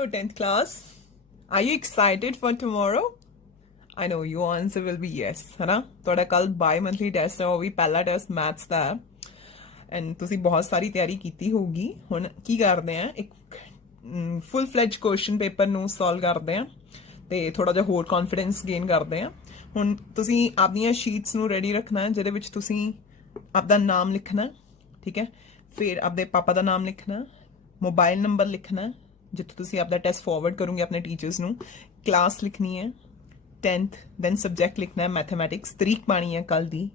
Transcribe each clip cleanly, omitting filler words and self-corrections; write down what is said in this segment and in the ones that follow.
Hello, 10th class. Are you excited for tomorrow? I know your answer will be yes, है ना? ਤੁਹਾਡਾ ਕੱਲ ਬਾਈ monthly test ਹੈ, ਉਹ ਵੀ ਪਹਿਲਾ ਟੈਸਟ ਮੈਥਸ ਦਾ ਹੈ ਐਂਡ ਤੁਸੀਂ ਬਹੁਤ ਸਾਰੀ ਤਿਆਰੀ ਕੀਤੀ ਹੋਊਗੀ। ਹੁਣ ਕੀ ਕਰਦੇ ਆ, ਇੱਕ ਫੁੱਲ ਫਲੈਜ ਕੁਐਸਚਨ ਪੇਪਰ ਨੂੰ ਸੋਲਵ ਕਰਦੇ ਆ ਤੇ ਥੋੜਾ ਜਿਹਾ ਹੋਰ ਕੌਨਫੀਡੈਂਸ ਗੇਨ ਕਰਦੇ ਆ। ਹੁਣ ਤੁਸੀਂ ਆਪਣੀਆਂ ਸ਼ੀਟਸ ਨੂੰ ਰੈਡੀ ਰੱਖਣਾ ਹੈ, ਜਿਹਦੇ ਵਿੱਚ ਤੁਸੀਂ ਆਪਦਾ ਨਾਮ ਲਿਖਣਾ, ਠੀਕ ਹੈ, ਫਿਰ ਆਪਦੇ ਪਾਪਾ ਦਾ ਨਾਮ ਲਿਖਣਾ, ਮੋਬਾਈਲ ਨੰਬਰ ਲਿਖਣਾ ਜਿੱਥੇ ਤੁਸੀਂ ਆਪਦਾ ਟੈਸਟ ਫਾਰਵਰਡ ਕਰੋਗੇ ਆਪਣੇ ਟੀਚਰਸ ਨੂੰ, ਕਲਾਸ ਲਿਖਣੀ ਹੈ 10th, ਦੈਨ ਸਬਜੈਕਟ ਲਿਖਣਾ ਹੈ ਮੈਥਮੈਟਿਕਸ, ਤਰੀਕ ਪਾਣੀ ਹੈ ਕੱਲ ਦੀ,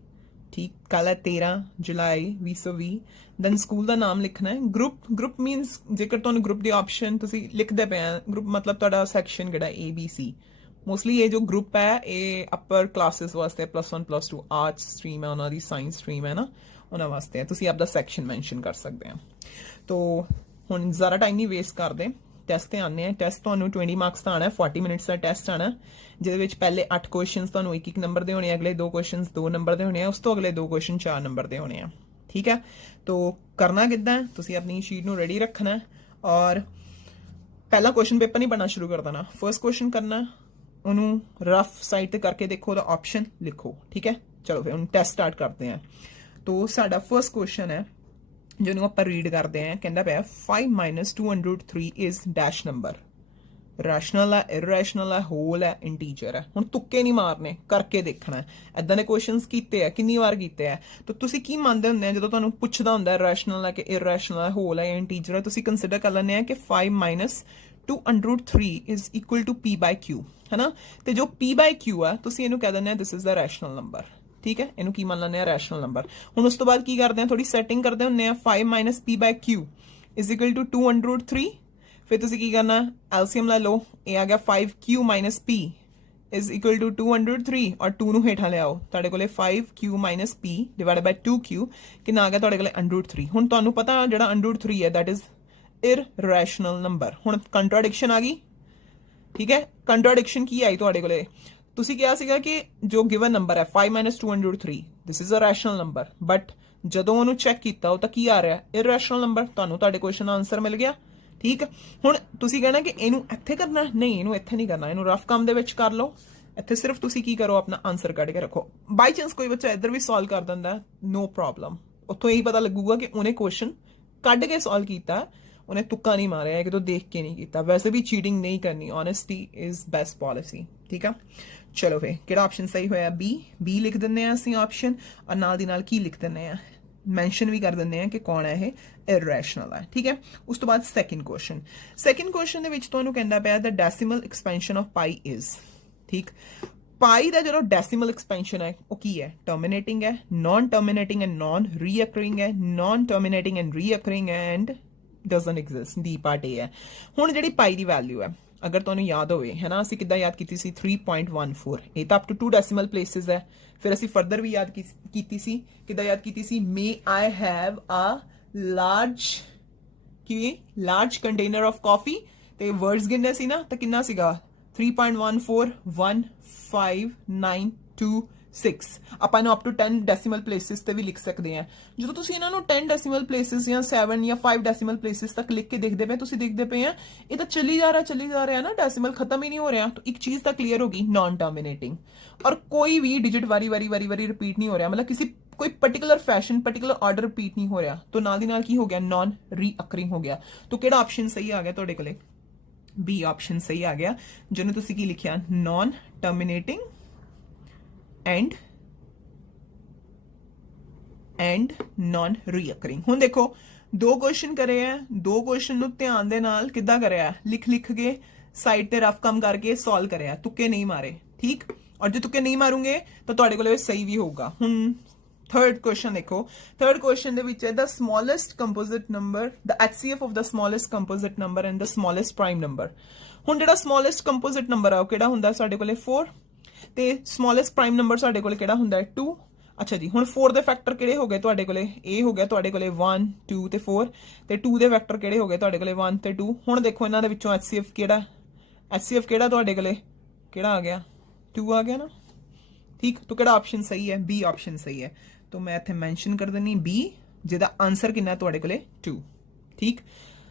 ਠੀਕ, ਕੱਲ ਹੈ 13 ਜੁਲਾਈ 2020, ਦੈਨ ਸਕੂਲ ਦਾ ਨਾਮ ਲਿਖਣਾ ਹੈ। ਗਰੁੱਪ ਮੀਨਸ ਜੇਕਰ ਤੁਹਾਨੂੰ ਗਰੁੱਪ ਦੀ ਆਪਸ਼ਨ ਤੁਸੀਂ ਲਿਖਦੇ ਪਏ ਆ, ਗਰੁੱਪ ਮਤਲਬ ਤੁਹਾਡਾ ਸੈਕਸ਼ਨ ਕਿਹੜਾ ABC। ਮੋਸਟਲੀ ਇਹ ਜੋ ਗਰੁੱਪ ਹੈ ਇਹ ਅਪਰ ਕਲਾਸਿਸ ਵਾਸਤੇ, +1 +2 ਆਰਟਸ ਸਟਰੀਮ ਹੈ ਉਹਨਾਂ ਦੀ, ਸਾਇੰਸ ਸਟਰੀਮ ਹੈ ਨਾ, ਉਹਨਾਂ ਵਾਸਤੇ ਹੈ। ਤੁਸੀਂ ਆਪਦਾ ਸੈਕਸ਼ਨ ਮੈਂਸ਼ਨ ਕਰ ਸਕਦੇ ਆ। ਤੋ ਹੁਣ ਜ਼ਿਆਦਾ ਟਾਈਮ ਨਹੀਂ ਵੇਸਟ ਕਰਦੇ, ਟੈਸਟ ਤੇ ਆਉਂਦੇ ਆ। ਟੈਸਟ ਤੁਹਾਨੂੰ 20 ਮਾਰਕਸ ਦਾ ਆਣਾ, 40 ਮਿੰਟਸ ਦਾ ਟੈਸਟ ਆਣਾ, ਜਿਹਦੇ ਵਿੱਚ ਪਹਿਲੇ 8 ਕੁਐਸਚਨਸ ਤੁਹਾਨੂੰ 1-1 ਨੰਬਰ ਦੇ ਹੋਣੇ ਆ, ਅਗਲੇ 2 ਕੁਐਸਚਨਸ 2 ਨੰਬਰ ਦੇ ਹੋਣੇ ਆ, ਉਸ ਤੋਂ ਅਗਲੇ 2 ਕੁਐਸਚਨ 4 ਨੰਬਰ ਦੇ ਹੋਣੇ ਆ, ਠੀਕ ਹੈ। ਤੋ ਕਰਨਾ ਕਿੱਦਾਂ, ਤੁਸੀਂ ਆਪਣੀ ਸ਼ੀਟ ਨੂੰ ਰੈਡੀ ਰੱਖਣਾ ਔਰ ਪਹਿਲਾ ਕੁਐਸਚਨ ਪੇਪਰ ਨਹੀਂ ਪੜ੍ਹਨਾ ਸ਼ੁਰੂ ਕਰ ਦੇਣਾ। ਫਰਸਟ ਕੁਐਸਚਨ ਕਰਨਾ, ਉਹਨੂੰ ਰਫ ਸਾਈਡ ਤੇ ਕਰਕੇ ਦੇਖੋ, ਉਹਦਾ ਆਪਸ਼ਨ ਲਿਖੋ, ਠੀਕ ਹੈ। ਚਲੋ ਫਿਰ ਹੁਣ ਟੈਸਟ ਸਟਾਰਟ ਕਰਦੇ ਆ। ਤੋ ਸਾਡਾ ਫਰਸਟ ਕੁਐਸਚਨ ਹੈ ਜਿਹਨੂੰ ਆਪਾਂ ਰੀਡ ਕਰਦੇ ਆ, ਕਹਿੰਦਾ ਪਿਆ 5 - 203 ਇਜ਼ ਡੈਸ਼ ਨੰਬਰ। ਰੈਸ਼ਨਲ ਹੈ, ਇਰਰੈਸ਼ਨਲ ਹੈ, ਹੋਲ ਹੈ, ਇੰਟੀਜਰ ਹੈ। ਹੁਣ ਤੁੱਕੇ ਨਹੀਂ ਮਾਰਨੇ, ਕਰਕੇ ਦੇਖਣਾ ਹੈ। ਇਦਾਂ ਦੇ ਕੁਐਸਚਨਸ ਕੀਤੇ ਆ, ਕਿੰਨੀ ਵਾਰ ਕੀਤੇ ਆ। ਤਾਂ ਤੁਸੀਂ ਕੀ ਮੰਨਦੇ ਹੁੰਦੇ ਆ ਜਦੋਂ ਤੁਹਾਨੂੰ ਪੁੱਛਦਾ ਹੁੰਦਾ ਰੈਸ਼ਨਲ ਹੈ ਕਿ ਇਰਰੈਸ਼ਨਲ ਹੈ, ਹੋਲ ਹੈ ਜਾਂ ਇੰਟੀਜਰ ਹੈ, ਤੁਸੀਂ ਕੰਸੀਡਰ ਕਰ ਲੈਂਦੇ ਆ ਕਿ 5 - 203 ਇਜ਼ ਇਕੁਅਲ ਟੂ P/Q, ਹੈ ਨਾ। ਤੇ ਜੋ P/Q ਹੈ ਤੁਸੀਂ ਇਹਨੂੰ ਕਹਿ ਦਿੰਦੇ ਆ this is the rational number, ਠੀਕ ਹੈ। ਇਹਨੂੰ ਕੀ ਮੰਨ ਲੈਂਦੇ ਆ, ਰੈਸ਼ਨਲ ਨੰਬਰ। ਹੁਣ ਉਸ ਤੋਂ ਬਾਅਦ ਕੀ ਕਰਦੇ ਆ, ਥੋੜੀ ਸੈਟਿੰਗ ਕਰਦੇ ਹੁੰਦੇ ਆ। 5 - P/Q ਇਜ਼ ਇਕੁਅਲ ਟੂ 203। ਫਿਰ ਤੁਸੀਂ ਕੀ ਕਰਨਾ, ਐਲਸੀਐਮ ਲੈ ਲਓ, ਇਹ ਆ ਗਿਆ 5Q - P is equal to 203 ਔਰ 2 ਨੂੰ ਹੇਠਾਂ ਲਿਆਓ, ਤੁਹਾਡੇ ਕੋਲੇ 5Q - P ਡਿਵਾਈਡਡ ਬਾਈ 2Q ਕਿੰਨਾ ਆ ਗਿਆ ਤੁਹਾਡੇ ਕੋਲੇ √3। ਹੁਣ ਤੁਹਾਨੂੰ ਪਤਾ ਜਿਹੜਾ √3 ਹੈ ਦੈਟ ਇਜ਼ ਇਰਰੈਸ਼ਨਲ ਨੰਬਰ। ਹੁਣ ਕੰਟਰਾਡਿਕਸ਼ਨ ਆ ਗਈ, ਠੀਕ ਹੈ। ਕੰਟਰਾਡਿਕਸ਼ਨ ਕੀ ਆਈ ਤੁਹਾਡੇ ਕੋਲੇ, ਤੁਸੀਂ ਕਿਹਾ ਸੀਗਾ ਕਿ ਜੋ ਗਿਵਨ ਨੰਬਰ ਹੈ 5 - 203 this is a rational number, but ਜਦੋਂ ਉਹਨੂੰ ਚੈੱਕ ਕੀਤਾ ਉਹ ਤਾਂ ਕੀ ਆ ਰਿਹਾ, ਇਰਰੈਸ਼ਨਲ ਨੰਬਰ। ਤੁਹਾਨੂੰ ਤੁਹਾਡੇ ਕੁਐਸਚਨ ਦਾ ਆਨਸਰ ਮਿਲ ਗਿਆ, ਠੀਕ। ਹੁਣ ਤੁਸੀਂ ਕਹਿਣਾ ਕਿ ਇਹਨੂੰ ਇੱਥੇ ਕਰਨਾ, ਨਹੀਂ ਇਹਨੂੰ ਇੱਥੇ ਨਹੀਂ ਕਰਨਾ, ਇਹਨੂੰ ਰਫ ਕੰਮ ਦੇ ਵਿੱਚ ਕਰ ਲਓ। ਇੱਥੇ ਸਿਰਫ ਤੁਸੀਂ ਕੀ ਕਰੋ, ਆਪਣਾ ਆਨਸਰ ਕੱਢ ਕੇ ਰੱਖੋ। ਬਾਈ ਚਾਂਸ ਕੋਈ ਬੱਚਾ ਇੱਧਰ ਵੀ ਸੋਲਵ ਕਰ ਦਿੰਦਾ, ਨੋ ਪ੍ਰੋਬਲਮ, ਉੱਥੋਂ ਇਹੀ ਪਤਾ ਲੱਗੂਗਾ ਕਿ ਉਹਨੇ ਕੁਐਸਚਨ ਕੱਢ ਕੇ ਸੋਲਵ ਕੀਤਾ, ਉਹਨੇ ਤੁੱਕਾ ਨਹੀਂ ਮਾਰਿਆ, ਕਿਤੋਂ ਦੇਖ ਕੇ ਨਹੀਂ ਕੀਤਾ। ਵੈਸੇ ਵੀ ਚੀਟਿੰਗ ਨਹੀਂ ਕਰਨੀ, ਓਨੈਸਟੀ ਇਜ਼ ਬੈਸਟ ਪੋਲਿਸੀ, ਠੀਕ ਆ। ਚਲੋ ਫਿਰ ਕਿਹੜਾ ਆਪਸ਼ਨ ਸਹੀ ਹੋਇਆ, ਬੀ ਲਿਖ ਦਿੰਦੇ ਆ ਅਸੀਂ ਆਪਸ਼ਨ, ਔਰ ਨਾਲ ਦੀ ਨਾਲ ਕੀ ਲਿਖ ਦਿੰਦੇ ਆ, ਮੈਂਸ਼ਨ ਵੀ ਕਰ ਦਿੰਦੇ ਆ ਕਿ ਕੌਣ ਹੈ ਇਹ, ਇਰਰੈਸ਼ਨਲ ਹੈ, ਠੀਕ ਹੈ। ਉਸ ਤੋਂ ਬਾਅਦ ਸੈਕਿੰਡ ਕੁਐਸਚਨ ਦੇ ਵਿੱਚ ਤੁਹਾਨੂੰ ਕਹਿੰਦਾ ਪਿਆ the decimal expansion of pi is, ਠੀਕ। ਪਾਈ ਦਾ ਜਿਹੜਾ ਡੈਸੀਮਲ ਐਕਸਪੈਂਸ਼ਨ ਹੈ ਉਹ ਕੀ ਹੈ, ਟਰਮੀਨੇਟਿੰਗ ਹੈ, non terminating and non recurring ਹੈ, non terminating and recurring and doesn't exist, D part A ਹੈ। ਹੁਣ ਜਿਹੜੀ ਪਾਈ ਦੀ ਵੈਲਿਊ ਹੈ, ਅਗਰ ਤੁਹਾਨੂੰ ਯਾਦ ਹੋਵੇ, ਹੈ ਨਾ, ਅਸੀਂ ਕਿੱਦਾਂ ਯਾਦ ਕੀਤੀ ਸੀ 3.14, ਇਹ ਤਾਂ ਅਪ ਟੂ 2 ਡੈਸੀਮਲ ਪਲੇਸਿਸ ਹੈ। ਫਿਰ ਅਸੀਂ ਫਰਦਰ ਵੀ ਯਾਦ ਕੀਤੀ ਸੀ, ਕਿੱਦਾਂ ਯਾਦ ਕੀਤੀ ਸੀ, may I have a large container of coffee, ਤੇ ਵਰਡਸ ਗਿਣਨੇ ਸੀ ਨਾ, ਤਾਂ ਕਿੰਨਾ ਸੀਗਾ 3.14 15926। ਆਪਾਂ ਇਹਨੂੰ ਅਪ ਟੂ 10 ਡੈਸੀਮਲ ਪਲੇਸਿਸ ਤੇ ਵੀ ਲਿਖ ਸਕਦੇ ਆ। ਜਦੋਂ ਤੁਸੀਂ ਇਹਨਾਂ ਨੂੰ 10 ਡੈਸੀਮਲ ਪਲੇਸਿਸ ਜਾਂ 7 ਜਾਂ 5 ਡੈਸੀਮਲ ਪਲੇਸਿਸ ਤੱਕ ਲਿਖ ਕੇ ਦੇਖਦੇ ਪਏ, ਤੁਸੀਂ ਦੇਖਦੇ ਪਏ ਆ ਇਹ ਤਾਂ ਚੱਲੀ ਜਾ ਰਿਹਾ ਨਾ, ਡੈਸੀਮਲ ਖਤਮ ਹੀ ਨਹੀਂ ਹੋ ਰਿਹਾ। ਤਾਂ ਇੱਕ ਚੀਜ਼ ਤਾਂ ਕਲੀਅਰ ਹੋ ਗਈ, ਨਾਨ ਟਰਮੀਨੇਟਿੰਗ, ਔਰ ਕੋਈ ਵੀ ਡਿਜਿਟ ਵਾਰੀ ਰਿਪੀਟ ਨਹੀਂ ਹੋ ਰਿਹਾ, ਮਤਲਬ ਕੋਈ particular fashion, particular order repeat ਨਹੀਂ ਹੋ ਰਿਹਾ। ਤਾਂ ਨਾਲ ਦੀ ਨਾਲ ਕੀ ਹੋ ਗਿਆ, ਨਾਨ ਰੀਅਕਰਿੰਗ ਹੋ ਗਿਆ। ਤਾਂ ਕਿਹੜਾ ਆਪਸ਼ਨ ਸਹੀ ਆ ਗਿਆ ਤੁਹਾਡੇ ਕੋਲੇ, ਬੀ ਆਪਸ਼ਨ ਸਹੀ ਆ ਗਿਆ, ਜਿਹਨੂੰ ਤੁਸੀਂ ਕੀ ਲਿਖਿਆ, ਨਾਨ ਟਰਮੀਨੇਟਿੰਗ ਐਂਡ ਨਾਨ ਰੀਅਕਰਿੰਗ। ਹੁਣ ਦੇਖੋ 2 ਕੁਐਸਚਨ ਕਰੇ ਆ, 2 ਕੁਐਸਚਨ ਨੂੰ ਧਿਆਨ ਦੇ ਨਾਲ ਕਿੱਦਾਂ ਕਰਿਆ, ਲਿਖ ਕੇ ਸਾਈਡ ਤੇ ਰਫ ਕੰਮ ਕਰਕੇ ਸੋਲਵ ਕਰਿਆ, ਤੁੱਕੇ ਨਹੀਂ ਮਾਰੇ, ਠੀਕ। ਔਰ ਜੇ ਤੁੱਕੇ ਨਹੀਂ ਮਾਰੂਗੇ ਤਾਂ ਤੁਹਾਡੇ ਕੋਲ ਸਹੀ ਵੀ ਹੋਊਗਾ। ਹੁਣ ਥਰਡ ਕੁਐਸਚਨ ਦੇਖੋ, ਥਰਡ ਕੁਐਸਚਨ ਦੇ ਵਿੱਚ ਹੈ the smallest composite number, the HCF of the smallest composite number and the smallest prime number. ਹੁਣ ਜਿਹੜਾ ਸਮੋਲੈਸਟ ਕੰਪੋਜ਼ਿਟ ਨੰਬਰ ਆ ਉਹ ਕਿਹੜਾ ਹੁੰਦਾ ਸਾਡੇ ਕੋਲੇ, 4, ਤੇ ਸਮੋਲੈਸਟ ਪ੍ਰਾਈਮ ਨੰਬਰ ਸਾਡੇ ਕੋਲੇ ਕਿਹੜਾ ਹੁੰਦਾ ਹੈ, 2। ਅੱਛਾ ਜੀ, ਹੁਣ 4 ਦੇ ਫੈਕਟਰ ਕਿਹੜੇ ਹੋ ਗਏ ਤੁਹਾਡੇ ਕੋਲੇ, ਇਹ ਹੋ ਗਿਆ ਤੁਹਾਡੇ ਕੋਲੇ 1 2 ਤੇ 4, ਤੇ 2 ਦੇ ਫੈਕਟਰ ਕਿਹੜੇ ਹੋ ਗਏ ਤੁਹਾਡੇ ਕੋਲੇ 1 ਤੇ 2। ਹੁਣ ਦੇਖੋ ਇਹਨਾਂ ਦੇ ਵਿੱਚੋਂ HCF ਕਿਹੜਾ ਤੁਹਾਡੇ ਕੋਲੇ, ਕਿਹੜਾ ਆ ਗਿਆ, 2 ਆ ਗਿਆ ਨਾ, ਠੀਕ। ਤਾਂ ਕਿਹੜਾ ਆਪਸ਼ਨ ਸਹੀ ਹੈ, ਬੀ ਆਪਸ਼ਨ ਸਹੀ ਹੈ। ਤਾਂ ਮੈਂ ਇੱਥੇ ਮੈਂਸ਼ਨ ਕਰ ਦਿੰਨੀ ਬੀ, ਜਿਹਦਾ ਆਨਸਰ ਕਿੰਨਾ ਤੁਹਾਡੇ ਕੋਲੇ 2, ਠੀਕ।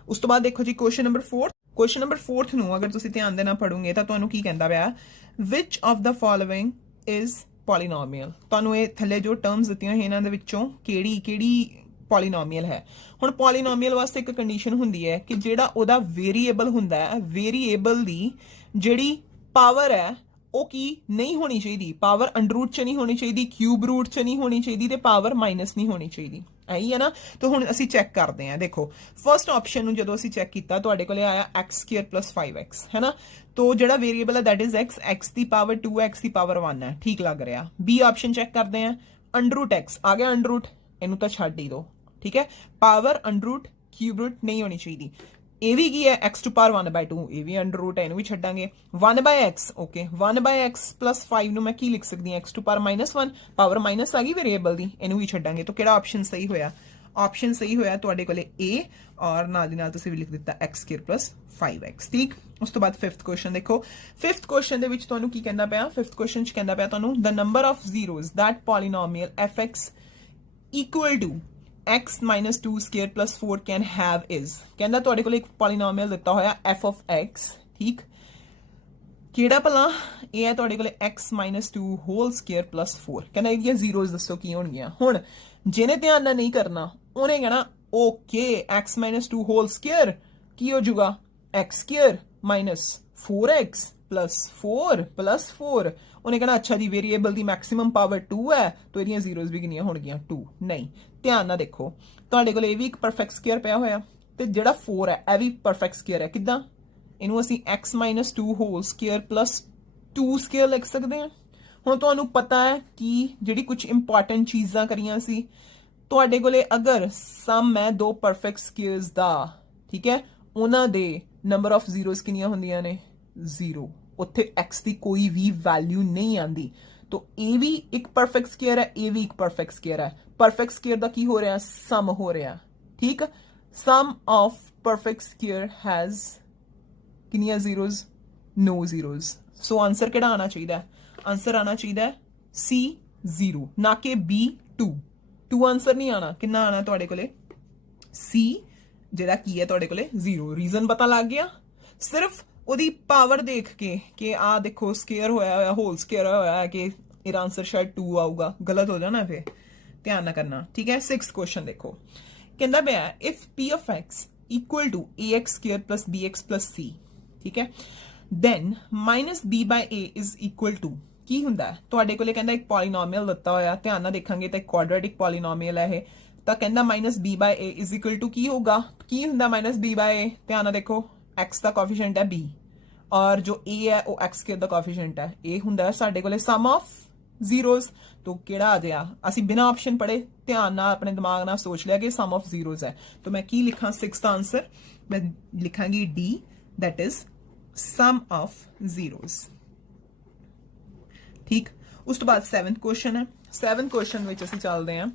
ਉਸ ਤੋਂ ਬਾਅਦ ਦੇਖੋ ਜੀ ਕੁਐਸਚਨ ਨੰਬਰ 4, क्वेश्चन नंबर 4 ਨੂੰ ਅਗਰ ਤੁਸੀਂ ਧਿਆਨ ਦੇ ਨਾਲ ਪੜੋਗੇ ਤਾਂ ਤੁਹਾਨੂੰ ਕੀ ਕਹਿੰਦਾ ਪਿਆ, which of the following is polynomial। ਤੁਹਾਨੂੰ ਇਹ ਥੱਲੇ ਜੋ ਟਰਮਸ ਦਿੱਤੀਆਂ ਹੋਈਆਂ ਇਹਨਾਂ ਦੇ ਵਿੱਚੋਂ ਕਿਹੜੀ ਪੋਲੀਨੋਮੀਅਲ ਹੈ। ਹੁਣ ਪੋਲੀਨੋਮੀਅਲ ਵਾਸਤੇ ਇੱਕ ਕੰਡੀਸ਼ਨ ਹੁੰਦੀ ਹੈ ਕਿ ਜਿਹੜਾ ਉਹਦਾ ਵੇਰੀਏਬਲ ਹੁੰਦਾ ਹੈ, ਵੇਰੀਏਬਲ ਦੀ ਜਿਹੜੀ ਪਾਵਰ ਹੈ ਉਹ ਕੀ ਨਹੀਂ ਹੋਣੀ ਚਾਹੀਦੀ, ਪਾਵਰ ਅੰਡਰ ਰੂਟ ਚ ਨਹੀਂ ਹੋਣੀ ਚਾਹੀਦੀ, ਕਿਊਬ ਰੂਟ ਚ ਨਹੀਂ ਹੋਣੀ ਚਾਹੀਦੀ ਤੇ ਪਾਵਰ ਮਾਈਨਸ ਨਹੀਂ ਹੋਣੀ ਚਾਹੀਦੀ। ਇਹੀ ਹੈ ਨਾ। ਤਾਂ ਹੁਣ ਅਸੀਂ ਚੈੱਕ ਕਰਦੇ ਹਾਂ। ਦੇਖੋ ਫਰਸਟ ਆਪਸ਼ਨ ਨੂੰ ਜਦੋਂ ਅਸੀਂ ਚੈੱਕ ਕੀਤਾ ਤੁਹਾਡੇ ਕੋਲੇ ਆਇਆ x² + 5x ਹੈ ਨਾ। तो ਜਿਹੜਾ ਵੇਰੀਏਬਲ ਹੈ that is x the power 2 x the power 1 ਹੈ, ਠੀਕ ਲੱਗ ਰਿਹਾ। ਬੀ ਆਪਸ਼ਨ ਚੈੱਕ ਕਰਦੇ ਹਾਂ, √x ਆ ਗਿਆ, ਅੰਡਰ ਰੂਟ ਇਹਨੂੰ ਤਾਂ ਛੱਡ ਹੀ ਦੋ, ਠੀਕ ਹੈ। Power under root cube root ਨਹੀਂ ਹੋਣੀ ਚਾਹੀਦੀ। ਇਹ ਵੀ ਕੀ ਹੈ x⁴ ਇਹ ਵੀ ਅੰਡਰ ਰੂਟ ਹੈ, ਇਹਨੂੰ ਵੀ ਛੱਡਾਂਗੇ। 1/x ਓਕੇ, 1/x + 5 ਨੂੰ ਮੈਂ ਕੀ ਲਿਖ ਸਕਦੀ ਹਾਂ, x⁴ - 1 ਪਾਵਰ ਮਾਈਨਸ ਆ ਗਈ ਵੇਰੀਏਬਲ ਦੀ, ਇਹਨੂੰ ਵੀ ਛੱਡਾਂਗੇ। ਤਾਂ ਕਿਹੜਾ ਆਪਸ਼ਨ ਸਹੀ ਹੋਇਆ? ਆਪਸ਼ਨ ਸਹੀ ਹੋਇਆ ਤੁਹਾਡੇ ਕੋਲੇ A, ਔਰ ਨਾਲ ਦੀ ਨਾਲ ਤੁਸੀਂ ਵੀ ਲਿਖ ਦਿੱਤਾ x² + 5x, ਠੀਕ। ਉਸ ਤੋਂ ਬਾਅਦ 5th ਕੁਐਸਚਨ ਦੇਖੋ। 5th ਕੁਐਸਚਨ ਦੇ ਵਿੱਚ ਤੁਹਾਨੂੰ ਕੀ ਕਹਿੰਦਾ ਪਿਆ? 5th ਕੁਐਸਚਨ ਚ ਕਹਿੰਦਾ ਪਿਆ ਤੁਹਾਨੂੰ the number of zeros that polynomial fx equal to x - 2² + 4 can have is। ਕਹਿੰਦਾ ਤੁਹਾਡੇ ਕੋਲ ਇੱਕ ਪੋਲੀਨੋਮੀਅਲ ਦਿੱਤਾ ਹੋਇਆ f of x, ਠੀਕ। ਕਿਹੜਾ ਭਲਾ? ਇਹ ਹੈ ਤੁਹਾਡੇ ਕੋਲੇ x - 2² + 4। ਕਹਿੰਦਾ ਇਹਦੀਆਂ ਜ਼ੀਰੋਜ਼ ਦੱਸੋ ਕੀ ਹੋਣਗੀਆਂ। ਹੁਣ ਜਿਹਨੇ ਧਿਆਨ ਨਾਲ ਨਹੀਂ ਕਰਨਾ ਉਹਨੇ ਕਹਿਣਾ ਓਕੇ x - 2² ਕੀ ਹੋ ਜਾਊਗਾ, x² - 4x + 4 + 4। ਉਹਨੇ ਕਹਿਣਾ ਅੱਛਾ ਜੀ ਵੇਰੀਏਬਲ ਦੀ ਮੈਕਸਿਮਮ ਪਾਵਰ 2 ਹੈ ਤਾਂ ਇਹਦੀਆਂ ਜ਼ੀਰੋਜ਼ ਵੀ ਕਿੰਨੀਆਂ ਹੋਣਗੀਆਂ, 2। ਨਹੀਂ, ਧਿਆਨ ਨਾਲ ਦੇਖੋ ਤੁਹਾਡੇ ਕੋਲ ਇਹ ਵੀ ਇੱਕ ਪਰਫੈਕਟ ਸਕੁਅਰ ਪਿਆ ਹੋਇਆ ਤੇ ਜਿਹੜਾ 4 ਹੈ ਇਹ ਵੀ ਪਰਫੈਕਟ ਸਕੁਅਰ ਹੈ। ਕਿੱਦਾਂ? ਇਹਨੂੰ ਅਸੀਂ x - 2² + 2² ਲਿਖ ਸਕਦੇ ਹਾਂ। ਹੁਣ ਤੁਹਾਨੂੰ ਪਤਾ ਹੈ ਕਿ ਜਿਹੜੀ ਕੁਝ ਇੰਪੋਰਟੈਂਟ ਚੀਜ਼ਾਂ ਕਰੀਆਂ ਸੀ ਤੁਹਾਡੇ ਕੋਲੇ, ਅਗਰ ਸਮ ਹੈ ਦੋ ਪਰਫੈਕਟ ਸਕੁਅਰਸ ਦਾ, ਠੀਕ ਹੈ, ਉਹਨਾਂ ਦੇ ਨੰਬਰ ਆਫ ਜ਼ੀਰੋਜ਼ ਕਿੰਨੀਆਂ ਹੁੰਦੀਆਂ ਨੇ, 0। ਉੱਥੇ x ਦੀ ਕੋਈ ਵੀ ਵੈਲਿਊ ਨਹੀਂ ਆਂਦੀ। ਤਾਂ ਇਹ ਵੀ ਇੱਕ ਪਰਫੈਕਟ ਸਕੁਅਰ ਹੈ, ਇਹ ਵੀ ਇੱਕ ਪਰਫੈਕਟ ਸਕੁਅਰ ਹੈ। ਪਰਫੈਕਟ ਸਕੁਅਰ ਦਾ ਕੀ ਹੋ ਰਿਹਾ, ਸਮ ਹੋ ਰਿਹਾ, ਠੀਕ। Some of perfect square has ਕਿੰਨੀਆਂ ਜ਼ੀਰੋਜ਼, 9 ਜ਼ੀਰੋਜ਼। ਸੋ ਆਨਸਰ ਕਿਹੜਾ ਆਣਾ ਚਾਹੀਦਾ? ਆਨਸਰ ਆਣਾ ਚਾਹੀਦਾ C 0, ਨਾ ਕਿ B 2। 2 ਆਨਸਰ ਨਹੀਂ ਆਣਾ, ਕਿੰਨਾ ਆਣਾ ਤੁਹਾਡੇ ਕੋਲੇ C, ਜਿਹੜਾ ਕੀ ਹੈ ਤੁਹਾਡੇ ਕੋਲੇ 0। ਰੀਜ਼ਨ ਪਤਾ ਲੱਗ ਗਿਆ? ਸਿਰਫ ਉਹਦੀ ਪਾਵਰ ਦੇਖ ਕੇ ਕਿ ਆ ਦੇਖੋ ਸਕੁਅਰ ਹੋਇਆ ਹੋਲ ਸਕੁਅਰ ਹੋਇਆ ਕਿ ਇਹਦਾ ਆਨਸਰ ਸ਼ਾਇਦ 2 ਆਊਗਾ, ਗਲਤ ਹੋ ਜਾਣਾ ਫਿਰ, ਧਿਆਨ ਨਾ ਕਰਨਾ, ਠੀਕ ਹੈ। 6th ਕੁਐਸਚਨ ਦੇਖੋ। ਕਹਿੰਦਾ ਪਿਆ if p of x equal to ax² + bx + c, ਠੀਕ ਹੈ, then -b/a is equal to ਕੀ ਹੁੰਦਾ ਹੈ? ਤੁਹਾਡੇ ਕੋਲੇ ਕਹਿੰਦਾ ਇੱਕ ਪੋਲੀਨੋਮੀਅਲ ਦਿੱਤਾ ਹੋਇਆ, ਧਿਆਨ ਨਾਲ ਦੇਖਾਂਗੇ ਤਾਂ ਇੱਕ ਕੁਆਡਰੇਟਿਕ ਪੋਲੀਨੋਮੀਅਲ ਹੈ ਇਹ। ਤਾਂ ਕਹਿੰਦਾ -b/a is equal to ਕੀ ਹੋਊਗਾ? ਕੀ ਹੁੰਦਾ -b/a? ਧਿਆਨ ਨਾਲ ਦੇਖੋ, x ਦਾ ਕੋਐਫੀਸ਼ੀਐਂਟ ਹੈ b ਔਰ ਜੋ a ਹੈ ਉਹ x² ਦਾ ਕੋਐਫੀਸ਼ੀਐਂਟ ਹੈ। ਇਹ ਹੁੰਦਾ ਹੈ ਸਾਡੇ ਕੋਲੇ ਸਮ ਆਫ ਜ਼ੀਰੋਜ਼। तो ਕਿਹੜਾ ਆ ਗਿਆ? ਅਸੀਂ ਬਿਨਾ ਆਪਸ਼ਨ ਪੜੇ ਧਿਆਨ ਨਾਲ ਆਪਣੇ ਦਿਮਾਗ ਨਾਲ ਸੋਚ ਲਿਆ ਕਿ ਸਮ ਆਫ ਜ਼ੀਰੋਜ਼ ਹੈ। तो मैं ਕੀ ਲਿਖਾਂ 6th ਆਨਸਰ? मैं ਲਿਖਾਂਗੀ D, that is sum of zeros, ठीक। ਉਸ ਤੋਂ ਬਾਅਦ 7th ਕੁਐਸਚਨ ਹੈ। 7th ਕੁਐਸਚਨ ਵਿੱਚ ਅਸੀਂ ਚੱਲਦੇ ਹਾਂ।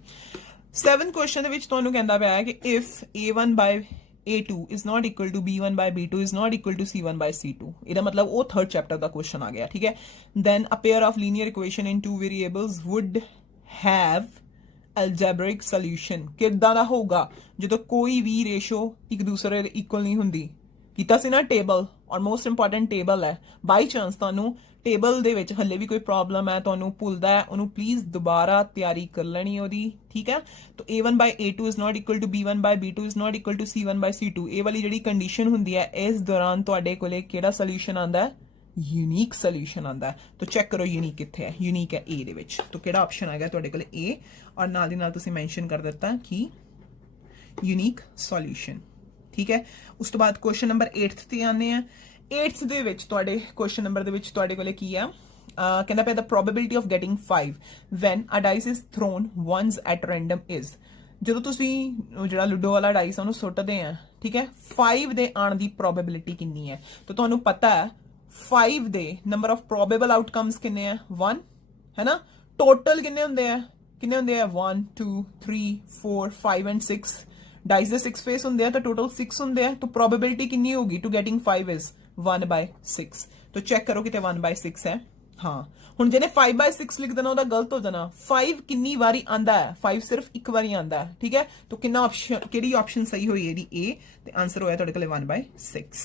7th ਕੁਐਸਚਨ ਦੇ ਵਿੱਚ ਤੁਹਾਨੂੰ ਕਹਿੰਦਾ ਪਿਆ ਹੈ ਕਿ if a1/a2 is not equal to b1/b2 is not equal to c1/c2, ਇਹਦਾ ਮਤਲਬ ਉਹ 3rd ਚੈਪਟਰ ਦਾ ਕੁਐਸਚਨ ਆ ਗਿਆ, ਠੀਕ ਹੈ। then a pair of linear equation in two variables would have algebraic solution। ਕਿੱਦਾਂ ਦਾ ਹੋਊਗਾ ਜਦੋਂ ਕੋਈ ਵੀ ਰੇਸ਼ੋ ਇੱਕ ਦੂਸਰੇ ਦੇ ਇਕੁਅਲ ਨਹੀਂ ਹੁੰਦੀ? ਕੀਤਾ ਸੀ ਨਾ ਟੇਬਲ, ਔਰ ਮੋਸਟ ਇੰਪੋਰਟੈਂਟ ਟੇਬਲ ਹੈ। ਬਾਈ ਚਾਂਸ ਤੁਹਾਨੂੰ ਟੇਬਲ ਦੇ ਵਿੱਚ ਹੱਲੇ ਵੀ ਕੋਈ ਪ੍ਰੋਬਲਮ ਹੈ, ਤੁਹਾਨੂੰ ਭੁੱਲਦਾ ਹੈ, ਉਹਨੂੰ ਪਲੀਜ਼ ਦੁਬਾਰਾ ਤਿਆਰੀ ਕਰ ਲੈਣੀ ਉਹਦੀ, ਠੀਕ ਹੈ। ਤਾਂ a1/a2 is not equal to b1/b2 is not equal to c1/c2, ਇਹ ਵਾਲੀ ਜਿਹੜੀ ਕੰਡੀਸ਼ਨ ਹੁੰਦੀ ਹੈ ਇਸ ਦੌਰਾਨ ਤੁਹਾਡੇ ਕੋਲੇ ਕਿਹੜਾ ਸੋਲੂਸ਼ਨ ਆਂਦਾ ਹੈ? यूनिक सोल्यूशन आता है। तो चेक करो यूनिक कित्थे है, यूनिक है ए दे विच। तो किहड़ा ऑप्शन आ गया तुहाडे कोले ए, और नाल दी नाल तुसीं मैंशन कर दिता कि यूनिक सोल्यूशन, ठीक है। उस तो बाद क्वेश्चन नंबर 8th ते आने हैं। 8th दे विच तुहाडे क्वेश्चन नंबर दे विच तुहाडे कोले की है, कहंदा पिया the probability of getting 5 when a dice is thrown once at random is. ਜਦੋਂ ਤੁਸੀਂ ਜਿਹੜਾ ਲੂਡੋ ਵਾਲਾ ਡਾਈਸ ਉਹਨੂੰ ਸੁੱਟਦੇ ਆ, ਠੀਕ ਹੈ, 5 ਦੇ ਆਣ ਦੀ ਪ੍ਰੋਬੇਬਿਲਿਟੀ ਕਿੰਨੀ ਹੈ? ਤਾਂ ਤੁਹਾਨੂੰ ਪਤਾ ਹੈ 5 ਦੇ ਨੰਬਰ ਆਫ ਪ੍ਰੋਬੇਬਲ ਆਊਟਕਮਸ ਕਿੰਨੇ ਆ? 1 ਹੈ ਨਾ। ਟੋਟਲ ਕਿੰਨੇ ਹੁੰਦੇ ਆ? 1 2 3 4 5 ਐਂਡ 6। ਡਾਈਸ ਦੇ 6 ਫੇਸ ਹੁੰਦੇ ਆ ਤਾਂ ਟੋਟਲ 6 ਹੁੰਦੇ ਆ। ਤਾਂ ਪ੍ਰੋਬੇਬਿਲਿਟੀ ਕਿੰਨੀ ਹੋਗੀ ਟੂ ਗੈਟਿੰਗ 5 ਇਜ਼ 1/6। तो चेक करो किते 1/6 है। हाँ हुण ਜਿਹਨੇ 5/6 लिख देना ਉਹਦਾ गलत हो जाना। 5 किन्नी वारी आंदा है? 5 सिर्फ एक वारी आंदा है, ठीक है। तो किन्ना ऑप्शन, केड़ी ऑप्शन सही होई ਇਹਦੀ A, ਤੇ आंसर होया ਤੁਹਾਡੇ ਕੋਲੇ 1/6।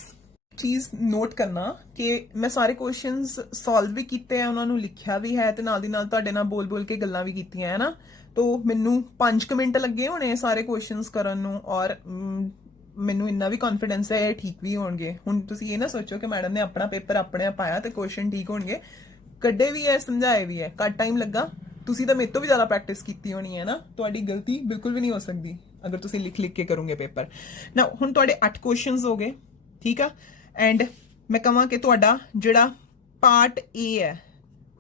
ਚੀਜ਼ ਨੋਟ ਕਰਨਾ ਕਿ ਮੈਂ ਸਾਰੇ ਕੁਐਸਚਨਸ ਸੋਲਵ ਵੀ ਕੀਤੇ ਆ, ਉਹਨਾਂ ਨੂੰ ਲਿਖਿਆ ਵੀ ਹੈ ਤੇ ਨਾਲ ਦੀ ਨਾਲ ਤੁਹਾਡੇ ਨਾਲ ਬੋਲ ਕੇ ਗੱਲਾਂ ਵੀ ਕੀਤੀਆਂ ਹੈ ਨਾ। ਤੋ ਮੈਨੂੰ 5 ਮਿੰਟ ਲੱਗੇ ਹੋਣੇ ਸਾਰੇ ਕੁਐਸਚਨਸ ਕਰਨ ਨੂੰ, ਔਰ ਮੈਨੂੰ ਇੰਨਾ ਵੀ ਕੌਨਫੀਡੈਂਸ ਹੈ ਇਹ ਠੀਕ ਵੀ ਹੋਣਗੇ। ਹੁਣ ਤੁਸੀਂ ਇਹ ਨਾ ਸੋਚੋ ਕਿ ਮੈਡਮ ਨੇ ਆਪਣਾ ਪੇਪਰ ਆਪਣੇ ਆਪ ਆਇਆ ਤੇ ਕੁਐਸਚਨ ਠੀਕ ਹੋਣਗੇ। ਕੱਢੇ ਵੀ ਹੈ, ਸਮਝਾਏ ਵੀ ਹੈ, ਘੱਟ ਟਾਈਮ ਲੱਗਾ। ਤੁਸੀਂ ਤਾਂ ਮੇਰੇ ਤੋਂ ਵੀ ਜ਼ਿਆਦਾ ਪ੍ਰੈਕਟਿਸ ਕੀਤੀ ਹੋਣੀ ਹੈ ਨਾ। ਤੁਹਾਡੀ ਗਲਤੀ ਬਿਲਕੁਲ ਵੀ ਨਹੀਂ ਹੋ ਸਕਦੀ ਅਗਰ ਤੁਸੀਂ ਲਿਖ ਕੇ ਕਰੋਗੇ ਪੇਪਰ ਨਾ। ਹੁਣ ਤੁਹਾਡੇ 8 ਕੁਐਸਚਨਸ ਹੋ ਗਏ, ਠੀਕ ਆ। ਐਂਡ ਮੈਂ ਕਹਾਂ ਕਿ ਤੁਹਾਡਾ ਜਿਹੜਾ ਪਾਰਟ ਏ ਹੈ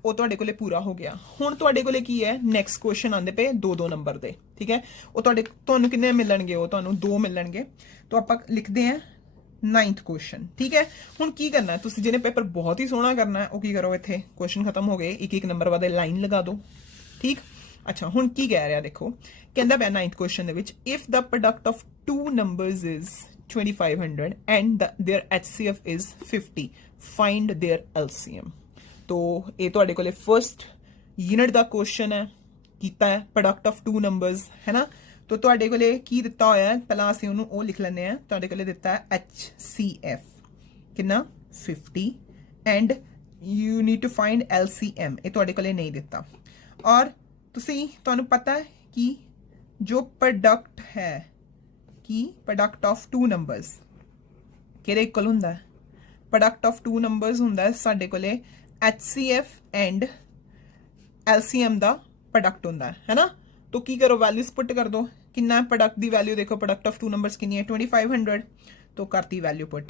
ਉਹ ਤੁਹਾਡੇ ਕੋਲੇ ਪੂਰਾ ਹੋ ਗਿਆ। ਹੁਣ ਤੁਹਾਡੇ ਕੋਲੇ ਕੀ ਹੈ, ਨੈਕਸਟ ਕੁਐਸਚਨ ਆਉਂਦੇ ਪਏ 2-2 ਨੰਬਰ ਦੇ, ਠੀਕ ਹੈ। ਉਹ ਤੁਹਾਨੂੰ ਕਿੰਨੇ ਮਿਲਣਗੇ, ਉਹ ਤੁਹਾਨੂੰ 2 ਮਿਲਣਗੇ। ਤਾਂ ਆਪਾਂ ਲਿਖਦੇ ਹਾਂ 9th ਕੁਐਸਚਨ, ਠੀਕ ਹੈ। ਹੁਣ ਕੀ ਕਰਨਾ ਹੈ ਤੁਸੀਂ, ਜਿਹਨੇ ਪੇਪਰ ਬਹੁਤ ਹੀ ਸੋਹਣਾ ਕਰਨਾ ਹੈ ਉਹ ਕੀ ਕਰੋ, ਇੱਥੇ ਕੁਐਸਚਨ ਖਤਮ ਹੋ ਗਏ, ਇੱਕ ਨੰਬਰ ਬਾਅਦ ਲਾਈਨ ਲਗਾ ਦਿਓ, ਠੀਕ। ਅੱਛਾ, ਹੁਣ ਕੀ ਕਹਿ ਰਿਹਾ ਦੇਖੋ, ਕਹਿੰਦਾ ਪਿਆ 9th ਕੁਐਸਚਨ ਦੇ ਵਿੱਚ, if the product of 2 numbers is 2500 and their HCF is 50, find their LCM। तो ये ਤੁਹਾਡੇ ਕੋਲੇ ਫਰਸਟ ਯੂਨਿਟ ਦਾ ਕੁਐਸਚਨ ਹੈ, ਕੀਤਾ ਹੈ ਪ੍ਰੋਡਕਟ ਆਫ 2 ਨੰਬਰਸ, ਹੈ ਨਾ। तो ਤੁਹਾਡੇ ਕੋਲੇ ਕੀ ਦਿੱਤਾ ਹੋਇਆ ਹੈ, ਪਹਿਲਾਂ ਅਸੀਂ ਉਹਨੂੰ ਉਹ ਲਿਖ ਲੈਂਦੇ ਆ। ਤੁਹਾਡੇ ਕੋਲੇ ਦਿੱਤਾ ਹੈ HCF ਕਿੰਨਾ 50 and you need to find LCM, ਇਹ ਤੁਹਾਡੇ ਕੋਲੇ ਨਹੀਂ ਦਿੱਤਾ। ਔਰ ਤੁਹਾਨੂੰ ਪਤਾ ਹੈ ਕਿ ਜੋ ਪ੍ਰੋਡਕਟ ਹੈ ਕਿ ਪ੍ਰੋਡਕਟ ਆਫ 2 ਨੰਬਰਸ ਕਿਹਦੇ ਇਕੁਅਲ ਹੁੰਦਾ ਹੈ, ਪ੍ਰੋਡਕਟ ਆਫ 2 ਨੰਬਰਸ ਹੁੰਦਾ ਹੈ ਸਾਡੇ ਕੋਲੇ HCF and LCM the product ਹੁੰਦਾ ਹੈ ਨਾ। तो की करो, वैल्यूज पुट कर दो, कितना प्रोडक्ट दी वैल्यू देखो, प्रोडक्ट ऑफ 2 नंबर्स कितनी है 2500, तो करती वैल्यू पुट।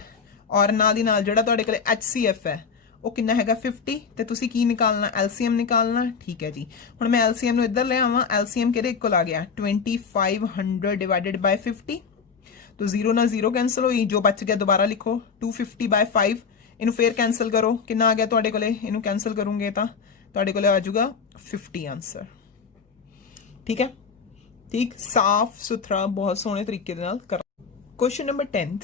और नाल दी नाल जेड़ा तुहाडे कोले HCF है वो कितना हैगा 50 ते तुसी की निकालना, LCM निकालना, ठीक है जी। हुण मैं LCM नूं इधर ले आवां, LCM किहदे इक्वल आ गया 2500 डिवाइडेड बाय 50, तो 0 ना 0 कैंसल होई, जो बच गया दोबारा लिखो 250 बाय 5, इनू फिर कैंसल करो, कितना आ गया तुहाडे कोले, इनू कैंसल करूंगे तो तुहाडे कोले आ जाऊगा 50 आंसर, ठीक है। ठीक, साफ सुथरा, बहुत सोहने तरीके नाल कर। Question number 10th,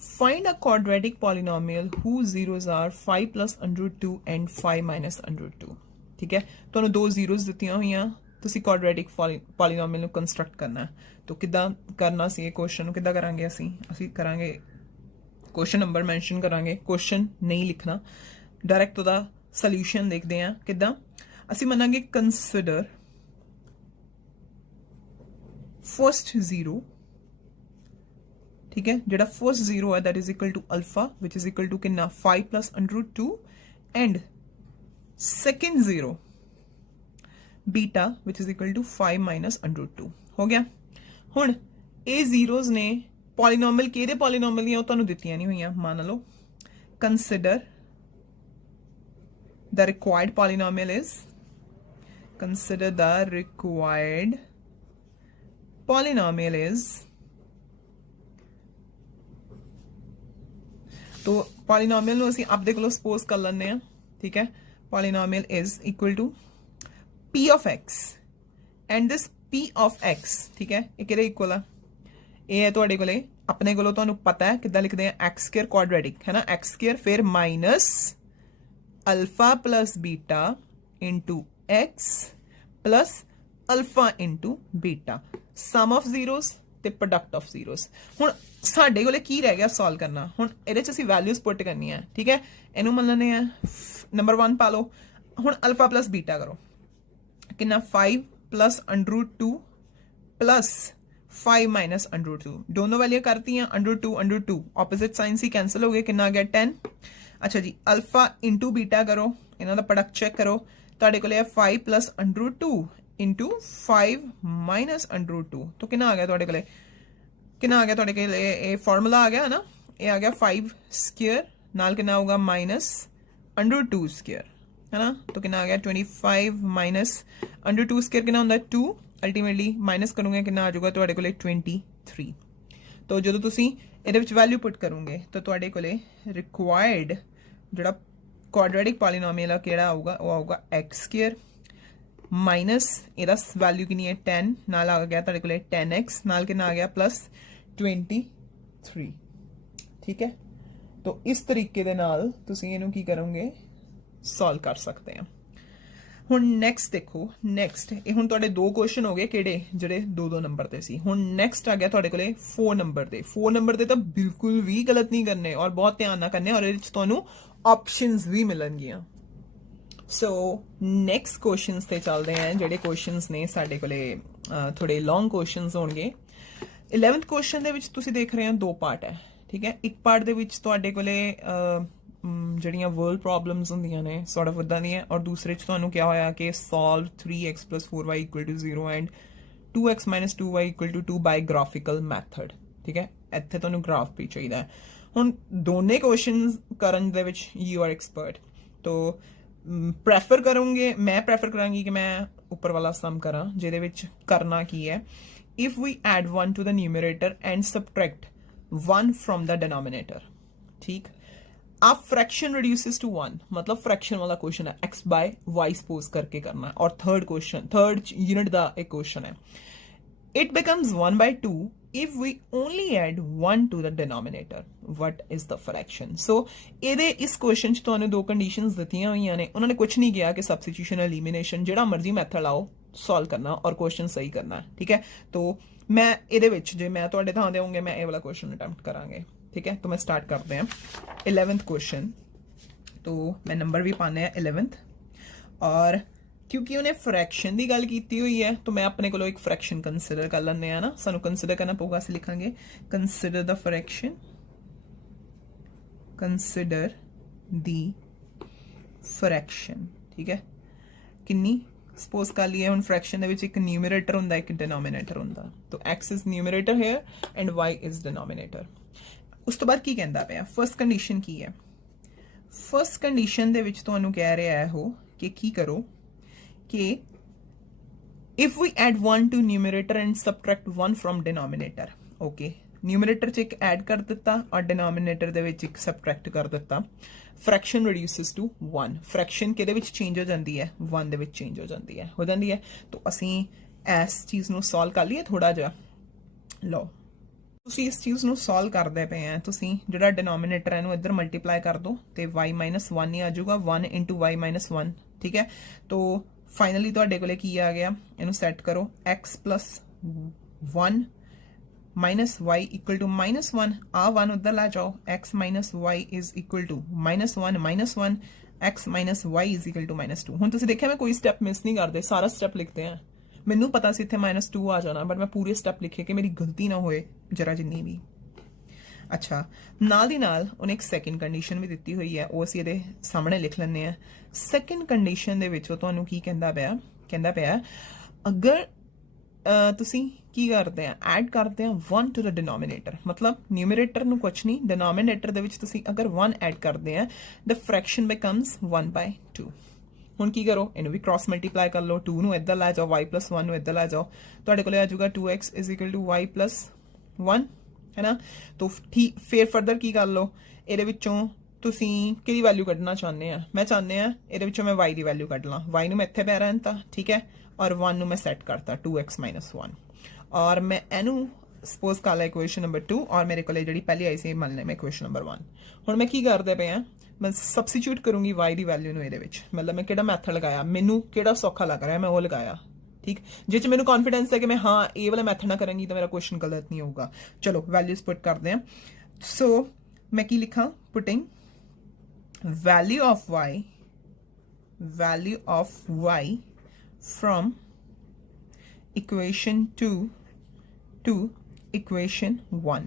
find a quadratic polynomial whose zeros are 5 plus under 2 and 5 minus under 2, ठीक है। ਤੁਹਾਨੂੰ 2 zeros ਦਿੱਤੀਆਂ ਹੋਈਆਂ, ਤੁਸੀਂ क्वाड्रेटिक पॉलीनोमियल ਨੂੰ ਕੰਸਟਰਕਟ ਕਰਨਾ ਹੈ। तो ਕਿੱਦਾਂ ਕਰਨਾ ਸੀ ਇਹ ਕੁਐਸਚਨ ਨੂੰ, ਕਿੱਦਾਂ ਕਰਾਂਗੇ ਅਸੀਂ ਕਰਾਂਗੇ ਕੁਐਸਚਨ ਨੰਬਰ ਮੈਂਸ਼ਨ ਕਰਾਂਗੇ, ਕੁਐਸਚਨ ਨਹੀਂ ਲਿਖਣਾ, ਡਾਇਰੈਕਟ ਉਹਦਾ ਸੋਲੂਸ਼ਨ ਦੇਖਦੇ ਹਾਂ ਕਿੱਦਾਂ। ਅਸੀਂ ਮੰਨਾਂਗੇ ਕੰਸੀਡਰ फर्स्ट 0, ठीक है, जेड़ा फर्स्ट 0 है that is equal to alpha which is equal to कितना 5 plus under 2 and second 0 beta which is equal to 5 minus under 2 हो गया। हुण ए जीरोज ने पॉलीनोमियल केदे पॉलीनोमियल दियां तुहानूं दित्तियां नहीं होईयां, मान लो consider the required polynomial is, consider the required polynomial is, तो polynomial ਨੂੰ ਅਸੀਂ ਆਪਦੇ ਕੋਲੋਂ ਸਪੋਜ਼ ਕਰ ਲੈਂਦੇ ਆ, ਠੀਕ ਹੈ। polynomial is equal to p of x and this p of x, ਠੀਕ ਹੈ, ਇਹ ਕਿਹਦੇ ਇਕੁਅਲ ਆ, ਇਹ ਹੈ ਤੁਹਾਡੇ ਕੋਲੇ, ਆਪਣੇ ਕੋਲੋਂ ਤੁਹਾਨੂੰ ਪਤਾ ਹੈ ਕਿੱਦਾਂ ਲਿਖਦੇ ਆ, x square quadratic ਹੈ ਨਾ, x square ਫਿਰ minus alpha plus beta into x plus alpha into beta, sum of zeros ਤੇ ਪ੍ਰੋਡਕਟ ਆਫ ਜ਼ੀਰੋਸ। ਹੁਣ ਸਾਡੇ ਕੋਲੇ ਕੀ ਰਹਿ ਗਿਆ ਸੋਲਵ ਕਰਨਾ, ਹੁਣ ਇਹਦੇ ਚ ਅਸੀਂ ਵੈਲਿਊਜ਼ ਪੁੱਟ ਕਰਨੀਆਂ, ਠੀਕ ਹੈ। ਇਹਨੂੰ ਮੰਨ ਲੈਂਦੇ ਆ ਨੰਬਰ 1 ਪਾ ਲਓ। ਹੁਣ ਅਲਫਾ ਪਲਸ ਬੀਟਾ ਕਰੋ, ਕਿੰਨਾ 5 plus under 2 plus 5 minus under 2, दोनों वैल्यू करती हैं अंडर 2 ऑपोजिट साइन से कैंसिल हो गए, कितना आ गया 10। अच्छा जी, अल्फा इंटू बीटा करो, इन्हों का प्रोडक्ट चेक करो, तुहाडे कोले 5 plus under 2 into 5 minus under 2, तो कितना आ गया तुहाडे कोले, कितना आ गया तुहाडे कोले, ये फॉर्मूला आ गया है ना, ये आ गया 5 स्क्वायर नाल कितना होगा माइनस अंडर 2 स्क्वायर, है ना, तो कितना आ गया 25 माइनस अंडर 2 स्क्वायर कितना होंदा 2, अल्टीमेटली माइनस करूंगे कितना आ जाऊगा तुहाडे कोले 23। तो जो तुसी ਇਹਦੇ ਵਿੱਚ ਵੈਲਿਊ ਪੁੱਟ ਕਰੋਗੇ ਤਾਂ ਤੁਹਾਡੇ ਕੋਲੇ ਰਿਕੁਆਇਰਡ ਜਿਹੜਾ ਕੁਆਡਰੈਟਿਕ ਪੋਲੀਨੋਮੀਅਲ ਆ ਕਿਹੜਾ ਆਊਗਾ, ਉਹ ਆਊਗਾ x² ਮਾਈਨਸ ਇਹਦਾ ਵੈਲਿਊ ਕਿੰਨੀ ਹੈ 10, ਨਾਲ ਆ ਗਿਆ ਤੁਹਾਡੇ ਕੋਲੇ 10x, ਨਾਲ ਕਿੰਨਾ ਆ ਗਿਆ ਪਲੱਸ 23। ਠੀਕ ਹੈ, तो इस तरीके ਦੇ ਨਾਲ ਤੁਸੀਂ ਇਹਨੂੰ ਕੀ ਕਰੋਗੇ, ਸੋਲਵ ਕਰ ਸਕਦੇ ਆ। ਹੁਣ ਨੈਕਸਟ ਦੇਖੋ, ਨੈਕਸਟ ਇਹ ਹੁਣ ਤੁਹਾਡੇ ਦੋ ਕੁਐਸਚਨ ਹੋ ਗਏ ਕਿਹੜੇ ਜਿਹੜੇ 2-2 ਨੰਬਰ ਤੇ ਸੀ। ਹੁਣ ਨੈਕਸਟ ਆ ਗਿਆ ਤੁਹਾਡੇ ਕੋਲੇ 4 ਨੰਬਰ ਤੇ। 4 ਨੰਬਰ ਤੇ ਤਾਂ ਬਿਲਕੁਲ ਵੀ ਗਲਤ ਨਹੀਂ ਕਰਨੇ ਔਰ ਬਹੁਤ ਧਿਆਨ ਨਾਲ ਕਰਨੇ, ਔਰ ਇਹਦੇ ਵਿੱਚ ਤੁਹਾਨੂੰ ਆਪਸ਼ਨਸ ਵੀ ਮਿਲਣਗੀਆਂ। ਸੋ ਨੈਕਸਟ ਕੁਐਸਚਨਸ ਤੇ ਚੱਲਦੇ ਹਾਂ, ਜਿਹੜੇ ਕੁਐਸਚਨਸ ਨੇ ਸਾਡੇ ਕੋਲੇ ਥੋੜੇ ਲੌਂਗ ਕੁਐਸਚਨਸ ਹੋਣਗੇ। 11th ਕੁਐਸਚਨ ਦੇ ਵਿੱਚ ਤੁਸੀਂ ਦੇਖ ਰਹੇ ਹੋ ਦੋ ਪਾਰਟ ਹੈ, ਠੀਕ ਹੈ। ਇੱਕ ਪਾਰਟ ਦੇ ਵਿੱਚ ਤੁਹਾਡੇ ਕੋਲੇ ਜਿਹੜੀਆਂ ਵਰਲਡ ਪ੍ਰੋਬਲਮਸ ਹੁੰਦੀਆਂ ਨੇ ਸੌਰਟ ਆਫ ਇਦਾਂ ਦੀਆਂ, ਔਰ ਦੂਸਰੇ ਚ ਤੁਹਾਨੂੰ ਕਿਹਾ ਹੋਇਆ ਕਿ solve 3x + 4y = 0 and 2x - 2y = 2 by graphical method, ਠੀਕ ਹੈ। ਇੱਥੇ ਤੁਹਾਨੂੰ ਗ੍ਰਾਫ ਵੀ ਚਾਹੀਦਾ ਹੈ। ਹੁਣ ਦੋਨੇ ਕੁਐਸਚਨਸ ਕਰਨ ਦੇ ਵਿੱਚ ਯੂ ਆਰ ਐਕਸਪਰਟ, ਤੋ ਪ੍ਰੈਫਰ ਕਰੂੰਗੇ, ਮੈਂ ਪ੍ਰੈਫਰ ਕਰਾਂਗੀ ਕਿ ਮੈਂ ਉੱਪਰ ਵਾਲਾ ਸਮ ਕਰਾਂ, ਜਿਹਦੇ ਵਿੱਚ ਕਰਨਾ ਕੀ ਹੈ, if we add 1 to the numerator and subtract 1 from the denominator, ठीक। आप फ्रैक्शन reduces to 1, मतलब फ्रैक्शन वाला क्वेश्चन है, x by y सपोज करके करना है। और थर्ड क्वेश्चन, थर्ड यूनिट का एक क्वेश्चन है, it becomes 1/2 if we only add 1 to the denominator, what is the fraction? So ਇਹਦੇ ਇਸ क्वेश्चन ਚ ਤੁਹਾਨੂੰ ਦੋ ਕੰਡੀਸ਼ਨਸ ਦਿੱਤੀਆਂ ਹੋਈਆਂ ਨੇ, ਉਹਨਾਂ ਨੇ ਕੁਝ ਨਹੀਂ ਕਿਹਾ ਕਿ ਸਬਸਟੀਟਿਊਸ਼ਨ ਐਲੀਮੀਨੇਸ਼ਨ ਜਿਹੜਾ ਮਰਜ਼ੀ ਮੈਥਡ ਲਾਓ ਸੋਲਵ ਕਰਨਾ ਔਰ क्वेश्चन सही करना है, ठीक है। तो मैं ਇਹਦੇ ਵਿੱਚ ਜੇ ਮੈਂ ਤੁਹਾਡੇ ਥਾਂ ਤੇ ਹੋਵਾਂਗੇ ਮੈਂ ਇਹ ਵਾਲਾ क्वेश्चन अटेम्प्ट करांगे, ठीक है। तो मैं स्टार्ट करते हैं 11th क्वेश्चन। तो मैं नंबर भी पाने हैं 11th, और क्योंकि उन्हें फ्रैक्शन की गल की हुई है तो मैं अपने को एक फ्रैक्शन कंसिडर कर लें ना, सानू कंसिडर करना पऊगा। असीं लिखांगे consider the fraction, consider the fraction, ठीक है। किन्नी सपोज कर लिए हुण फ्रैक्शन दे विच एक न्यूमरेटर हुंदा एक डिनोमिनेटर हुंदा, तो x is numerator here and y is denominator. उस तो बाद की कहंदा पिया, फर्स्ट कंडीशन की है, फर्स्ट कंडीशन दे विच तुहानू कह रहा है हो कि की करो कि if we add 1 to numerator and subtract 1 from denominator, okay. Numerator च एक ऐड कर दिता और डिनोमिनेटर दे विच एक सबट्रैक्ट कर दिता, फ्रैक्शन रिड्यूसिस टू 1। फ्रैक्शन किहदे विच चेंज हो जाती है, 1 दे विच चेंज हो जाती है। तो असीं इस चीज़ नूं सॉल्व कर लिए थोड़ा जिहा। लो तुसीं इस चीज़ नूं सॉल्व करदे पे हैं, तुसीं जिहड़ा डिनोमिनेटर है इहनूं इधर मल्टीप्लाई कर दो तो y - 1 ही आ जाऊगा, 1 × y - 1, ठीक है। तो फाइनली तुहाडे कोले की आ गया, इहनूं सैट करो, x + 1 - y = -1, आ 1 उधर ला जाओ, x - y is equal to -1 - 1, x - y is equal to -2। हुण तुसीं देखिया मैं कोई स्टैप मिस नहीं करते, सारा स्टैप लिखते हैं। मैनू पता सी इत्थे -2 आ जाना, बट मैं पूरे स्टैप लिखे कि मेरी गलती ना होए जरा जिन्नी भी। अच्छा, नाल दी नाल उन्हें एक सैकेंड कंडीशन भी दित्ती हुई है, वो असीं इहदे सामने लिख लैंदे आ। सैकेंड कंडीशन दे विच तुहानू की कहंदा पिया अगर तुसीं की करते हैं, ऐड करते हैं 1 टू द डिनोमिनेटर, मतलब न्यूमरेटर नूं कुछ नहीं, डिनोमिनेटर दे विच तुसीं अगर 1 ऐड करते हैं द फ्रैक्शन बिकम्स 1/2। हुण की करो, इनू भी क्रॉस मल्टीप्लाई कर लो, 2 नूं इधर ला जाओ, y + 1 नूं इधर ला जाओ, तुहाडे कोले आ जाऊगा 2x = y + 1, है ना। तो ठीक फिर फर्दर की कर लो, इहदे विचों तुसीं किहदी वैल्यू कढना चाहते हैं, मैं चाहते हैं इहदे विचों मैं y दी वैल्यू कढ लां, y नूं मैं इत्थे पै रहता, ठीक है, और 1 नूं मैं सैट करता 2x - 1, और मैं इनू सपोज कर लिया इक्वेशन नंबर 2, और मेरे को जी पहले आई सी मान लें मैं इक्वेशन नंबर 1। हुण मैं की करते पे हैं, मैं सबस्टिट्यूट करूँगी y की वैल्यू नूं इहदे विच, मतलब मैं किहड़ा मैथड लगाया, मैनू किहड़ा सौखा लग रहा है मैं वो लगाया, ठीक। जिस मैनू कॉन्फिडेंस है कि मैं हाँ ये वाला मैथड ना करूँगी तो मेरा क्वेश्चन गलत नहीं होगा। चलो वैल्यूज पुट करते हैं। सो मैं की लिखा, putting value of y from equation 2 to equation 1।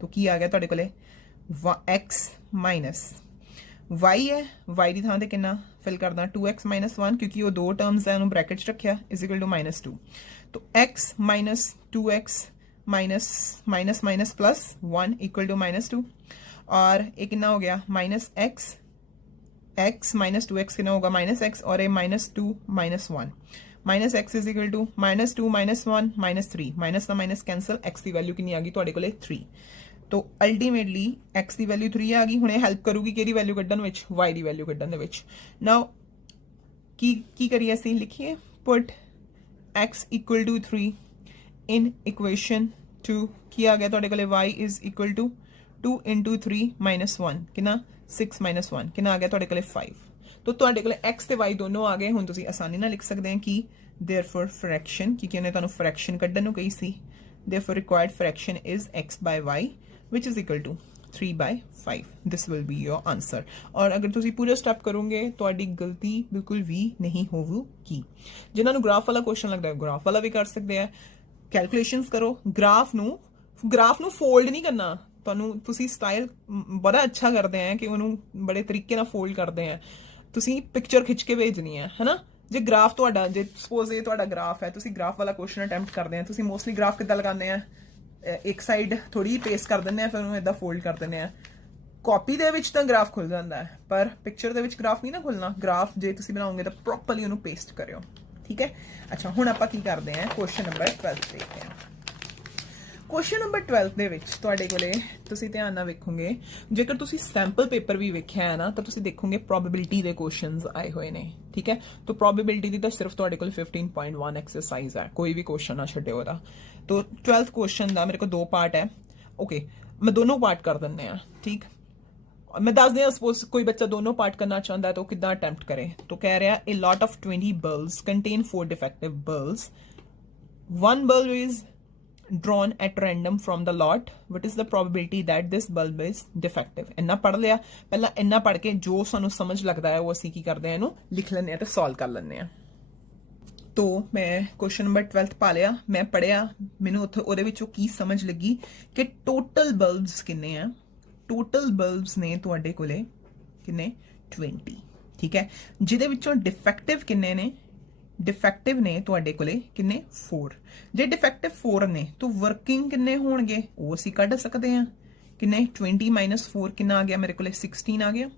तो की आ गया तुहाडे कोले x माइनस y है, y की थां ते कितना फिल करदा 2x - 1, क्योंकि वो दो टर्म्स है उन्होंने ब्रैकेट च रखिया, = -2। तो x - 2x माइनस प्लस 1 = -2, और ये कितना हो गया -x, x - 2x कितना होगा -x, और ये -2 - 1, -x इज इक्वल टू -2 - 1 -3, माइनस का माइनस कैंसल, x की वैल्यू कितनी आ गई तुहाडे कोले 3। तो अल्टीमेटली x की वैल्यू 3 आ गई। हुणे हेल्प करूगी किहड़ी वैल्यू कड्ढण विच, y की वैल्यू कड्ढण दे विच। नाउ की करिए असीं लिखिए, पुट x = 3 इन इक्वेशन 2। की आ गया तुहाडे कोले y इज इक्वल टू 2 × 3 - 1 कितना 6 - 1 कितना आ गया तुहाडे कोले 5। तो ਤੁਹਾਡੇ ਕੋਲ x ਤੇ y ਦੋਨੋਂ ਆ ਗਏ। ਹੁਣ ਤੁਸੀਂ ਆਸਾਨੀ ਨਾਲ ਲਿਖ ਸਕਦੇ ਆ ਕਿ therefore fraction, ਕਿਉਂਕਿ ਉਹਨੇ ਤੁਹਾਨੂੰ fraction ਕੱਢਣ ਨੂੰ ਕਹੀ ਸੀ। therefore required fraction is x by y which is equal to 3/5. this will be your answer। और अगर ਤੁਸੀਂ ਪੂਰਾ ਸਟੈਪ ਕਰੋਗੇ ਤੁਹਾਡੀ ਗਲਤੀ ਬਿਲਕੁਲ ਵੀ ਨਹੀਂ ਹੋਵੇਗੀ। ਜਿਨ੍ਹਾਂ ਨੂੰ ਗ੍ਰਾਫ ਵਾਲਾ ਕੁਐਸਚਨ ਲੱਗਦਾ ਹੈ ਗ੍ਰਾਫ ਵਾਲਾ ਵੀ ਕਰ ਸਕਦੇ ਆ। ਕੈਲਕੂਲੇਸ਼ਨਸ ਕਰੋ। ਗ੍ਰਾਫ ਨੂੰ ਫੋਲਡ ਨਹੀਂ ਕਰਨਾ। ਤੁਹਾਨੂੰ ਤੁਸੀਂ ਸਟਾਈਲ ਬੜਾ ਅੱਛਾ ਕਰਦੇ ਆ ਕਿ ਉਹਨੂੰ ਬੜੇ ਤਰੀਕੇ ਨਾਲ ਫੋਲਡ ਕਰਦੇ ਆ। ਤੁਸੀਂ ਪਿਕਚਰ ਖਿੱਚ ਕੇ ਭੇਜਣੀ ਹੈ ਹਨਾ। ਜੇ ਗ੍ਰਾਫ ਤੁਹਾਡਾ, ਜੇ ਸਪੋਜ਼ ਇਹ ਤੁਹਾਡਾ ਗ੍ਰਾਫ ਹੈ, ਤੁਸੀਂ ਗ੍ਰਾਫ ਵਾਲਾ ਕੁਐਸਚਨ ਅਟੈਂਪਟ ਕਰਦੇ ਆ, ਤੁਸੀਂ ਮੋਸਟਲੀ ਗ੍ਰਾਫ ਕਿੱਦਾਂ ਲਗਾਉਂਦੇ ਆ? ਇੱਕ ਸਾਈਡ ਥੋੜੀ ਪੇਸਟ ਕਰ ਦਿੰਦੇ ਆ, ਫਿਰ ਉਹਨੂੰ ਇਦਾਂ ਫੋਲਡ ਕਰ ਦਿੰਦੇ ਆ। ਕਾਪੀ ਦੇ ਵਿੱਚ ਤਾਂ ਗ੍ਰਾਫ ਖੁੱਲ ਜਾਂਦਾ ਹੈ, ਪਰ ਪਿਕਚਰ ਦੇ ਵਿੱਚ ਗ੍ਰਾਫ ਨਹੀਂ ਨਾ ਖੁੱਲਣਾ। ਗ੍ਰਾਫ ਜੇ ਤੁਸੀਂ ਬਣਾਓਗੇ ਤਾਂ ਪ੍ਰੋਪਰਲੀ ਉਹਨੂੰ ਪੇਸਟ ਕਰਿਓ, ਠੀਕ ਹੈ। ਅੱਛਾ, ਹੁਣ ਆਪਾਂ ਕੀ ਕਰਦੇ ਆ, ਕੁਐਸਚਨ ਨੰਬਰ 12 ਦੇਖਦੇ ਆ। ਕੁਐਸਚਨ ਨੰਬਰ 12 ਦੇ ਵਿੱਚ ਤੁਹਾਡੇ ਕੋਲੇ ਤੁਸੀਂ ਧਿਆਨ ਨਾਲ ਵੇਖੋਗੇ, ਜੇਕਰ ਤੁਸੀਂ ਸੈਂਪਲ ਪੇਪਰ ਵੀ ਵੇਖਿਆ ਹੈ ਨਾ ਤਾਂ ਤੁਸੀਂ ਦੇਖੋਗੇ ਪ੍ਰੋਬੇਬਿਲਿਟੀ ਦੇ ਕੁਐਸਚਨਸ ਆਏ ਹੋਏ ਨੇ, ਠੀਕ ਹੈ। ਤਾਂ ਪ੍ਰੋਬੇਬਿਲਿਟੀ ਦੀ ਤਾਂ ਸਿਰਫ ਤੁਹਾਡੇ ਕੋਲ 15.1 ਐਕਸਰਸਾਈਜ਼ ਹੈ, ਕੋਈ ਵੀ ਕੁਐਸਚਨ ਨਾ ਛੱਡਿਓ ਉਹਦਾ। तो 12th क्वेश्चन ਦਾ ਮੇਰੇ ਕੋਲ 2 ਪਾर्ट है। ओके, मैं दोनों पार्ट कर दिंने हैं, ठीक। मैं दस दिया सपोज कोई बच्चा दोनों पार्ट करना चाहता है तो कितना अटेम्प्ट करे। तो कह रहा है a lot of 20 bulbs contain 4 defective bulbs, one bulb is drawn at random from the lot, what is the probability that this bulb is defective। इन्ना पढ़ लिया, पहला इन्ना पढ़ के जो सानू समझ लगता है वो असी की करते हैं, इनू लिख लेने ते सॉल्व कर लेने हैं। तो मैं क्वेश्चन नंबर 12 पा लिया, मैं पढ़िया, मैनू ਉਹਦੇ ਵਿੱਚੋਂ ਕੀ ਸਮਝ ਲੱਗੀ ਕਿ ਟੋਟਲ ਬਲਬਸ ਕਿੰਨੇ ਆ। ਟੋਟਲ ਬਲਬਸ ਨੇ ਤੁਹਾਡੇ ਕੋਲੇ ਕਿੰਨੇ? 20, ਠੀਕ ਹੈ। ਜਿਹਦੇ ਵਿੱਚੋਂ ਡਿਫੈਕਟਿਵ ਕਿੰਨੇ ਨੇ? ਡਿਫੈਕਟਿਵ ਨੇ ਤੁਹਾਡੇ ਕੋਲੇ ਕਿੰਨੇ? 4। ਜੇ ਡਿਫੈਕਟਿਵ 4 ਨੇ ਤਾਂ ਵਰਕਿੰਗ ਕਿੰਨੇ ਹੋਣਗੇ ਉਹ ਅਸੀਂ ਕੱਢ ਸਕਦੇ ਆ। ਕਿੰਨੇ? 20 - 4 ਕਿੰਨਾ ਆ ਗਿਆ ਮੇਰੇ ਕੋਲੇ? 16 ਆ ਗਿਆ,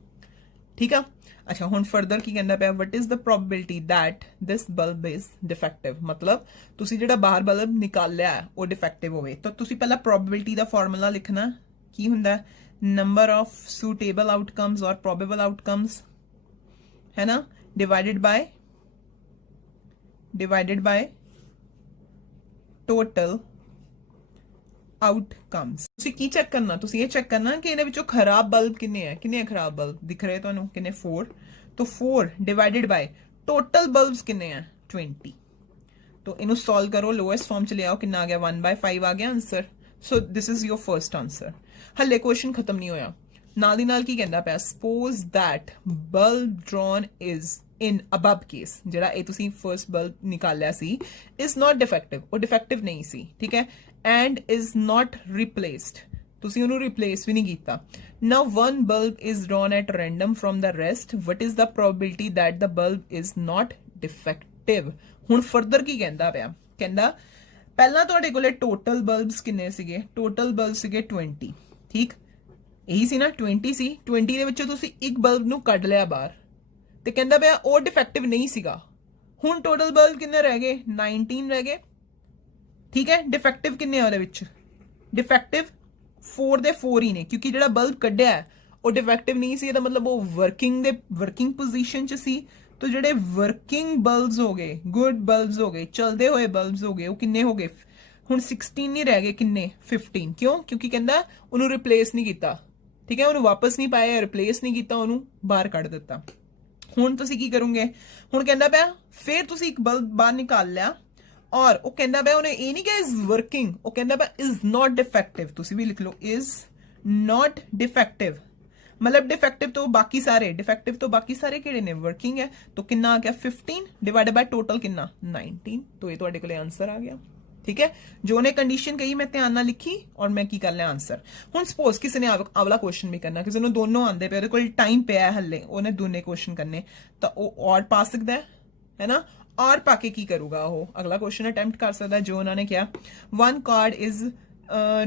ਠੀਕ ਆ। अच्छा, हुण फर्दर की कहना पिया, what is the probability that this bulb is defective. मतलब तुसी जिहड़ा बाहर बल्ब निकालिया है वो डिफेक्टिव होवे तो तुसी पहला प्रोबेबिलिटी दा फार्मूला लिखना की हुंदा है, नंबर ऑफ सूटेबल आउटकम्स और प्रोबेबल आउटकम्स है ना, डिवाइडेड बाय टोटल आउटकम्स। तुसी की चेक करना? तुसी ये चेक करना कि इहदे विचों खराब बल्ब किन्ने है। किन्ने खराब बल्ब दिख रहे तुहानू? किन्ने? 4। तो 4 डिवाइडेड बाय टोटल बल्ब्स किन्ने है? 20। तो इनू सॉल्व करो, लोएस्ट फॉर्म च ले आओ, किन्ना आ गया? 1/5 आ गया answer. So this is your first answer. हले क्वेश्चन खत्म नहीं होया, नाल दी नाल की कहंदा पिया, suppose that bulb drawn is in above case, जिहड़ा ए तुसी फर्स्ट बल्ब निकालिया सी, इज नॉट डिफेक्टिव, वो डिफेक्टिव नहीं सी, ठीक है। एंड इज नॉट रिप्लेस्ड, तुसी उन्होंने रिप्लेस भी नहीं कीता। Now one bulb is drawn at random from the rest, what is the probability that the bulb is not defective. हुण फर्दर की कहंदा पिया, कहंदा पहला तुहाडे कोले टोटल बल्ब्स किन्ने सीगे? टोटल बल्ब सीगे 20, ठीक। यही सी ना, 20 सी। 20 दे विचों तुसी एक बल्ब नू कढ लिया बाहर ते कहंदा पिया ओ डिफेक्टिव नहीं सीगा। हुण टोटल बल्ब किन्ने रह गए? 19 रह गए, ठीक है। डिफेक्टिव किन्ने आ विच? डिफेक्टिव 4 दे 4 ही ने, क्योंकि जिहड़ा बल्ब कड्ढिया है वो डिफेक्टिव नहीं सी, मतलब वो वर्किंग पोजीशन च सी। तो जिहड़े वर्किंग बल्ब्स हो गए, गुड बल्ब्स हो गए, चलते हुए बल्ब्स हो गए, वो किन्ने हो गए? हुण 16 नहीं रह गए, किन्ने? 15। क्यों? क्योंकि कहंदा उन्होंने रिप्लेस नहीं किया, ठीक है। उन्होंने वापस नहीं पाया, रिप्लेस नहीं किया, उन्होंने बाहर कढ़ दिता। हुण तुसीं की करोगे? हुण कहंदा पिया फिर तुसीं एक बल्ब बाहर निकाल लिया और वो कहंदा पिया उन्हें ये नहीं कहा इज वर्किंग, वो कहंदा पिया इज नॉट डिफेक्टिव। तुसीं भी लिख लो इज नॉट डिफेक्टिव, मतलब डिफेक्टिव तो बाकी सारे किहड़े ने? वर्किंग है। तो कितना आ गया? 15 डिवाइडेड बाय टोटल कितना? 19। तो ये तुहाडे कोले आंसर आ गया, ठीक है। जो ने कंडीशन कही मैं ध्यान नाल लिखी और मैं की कर लिया आंसर। हुण सपोज किसी ने अगला क्वेश्चन भी करना, किसी ने दोनों आंदे पे, कोई टाइम पिया हल्ले, उन्हें दोने क्वेश्चन करने, तो वो और पा सकता है ना। और पाके की करूगा वो अगला क्वेश्चन अटेम्प्ट कर सकता है जो उन्होंने किया। One card is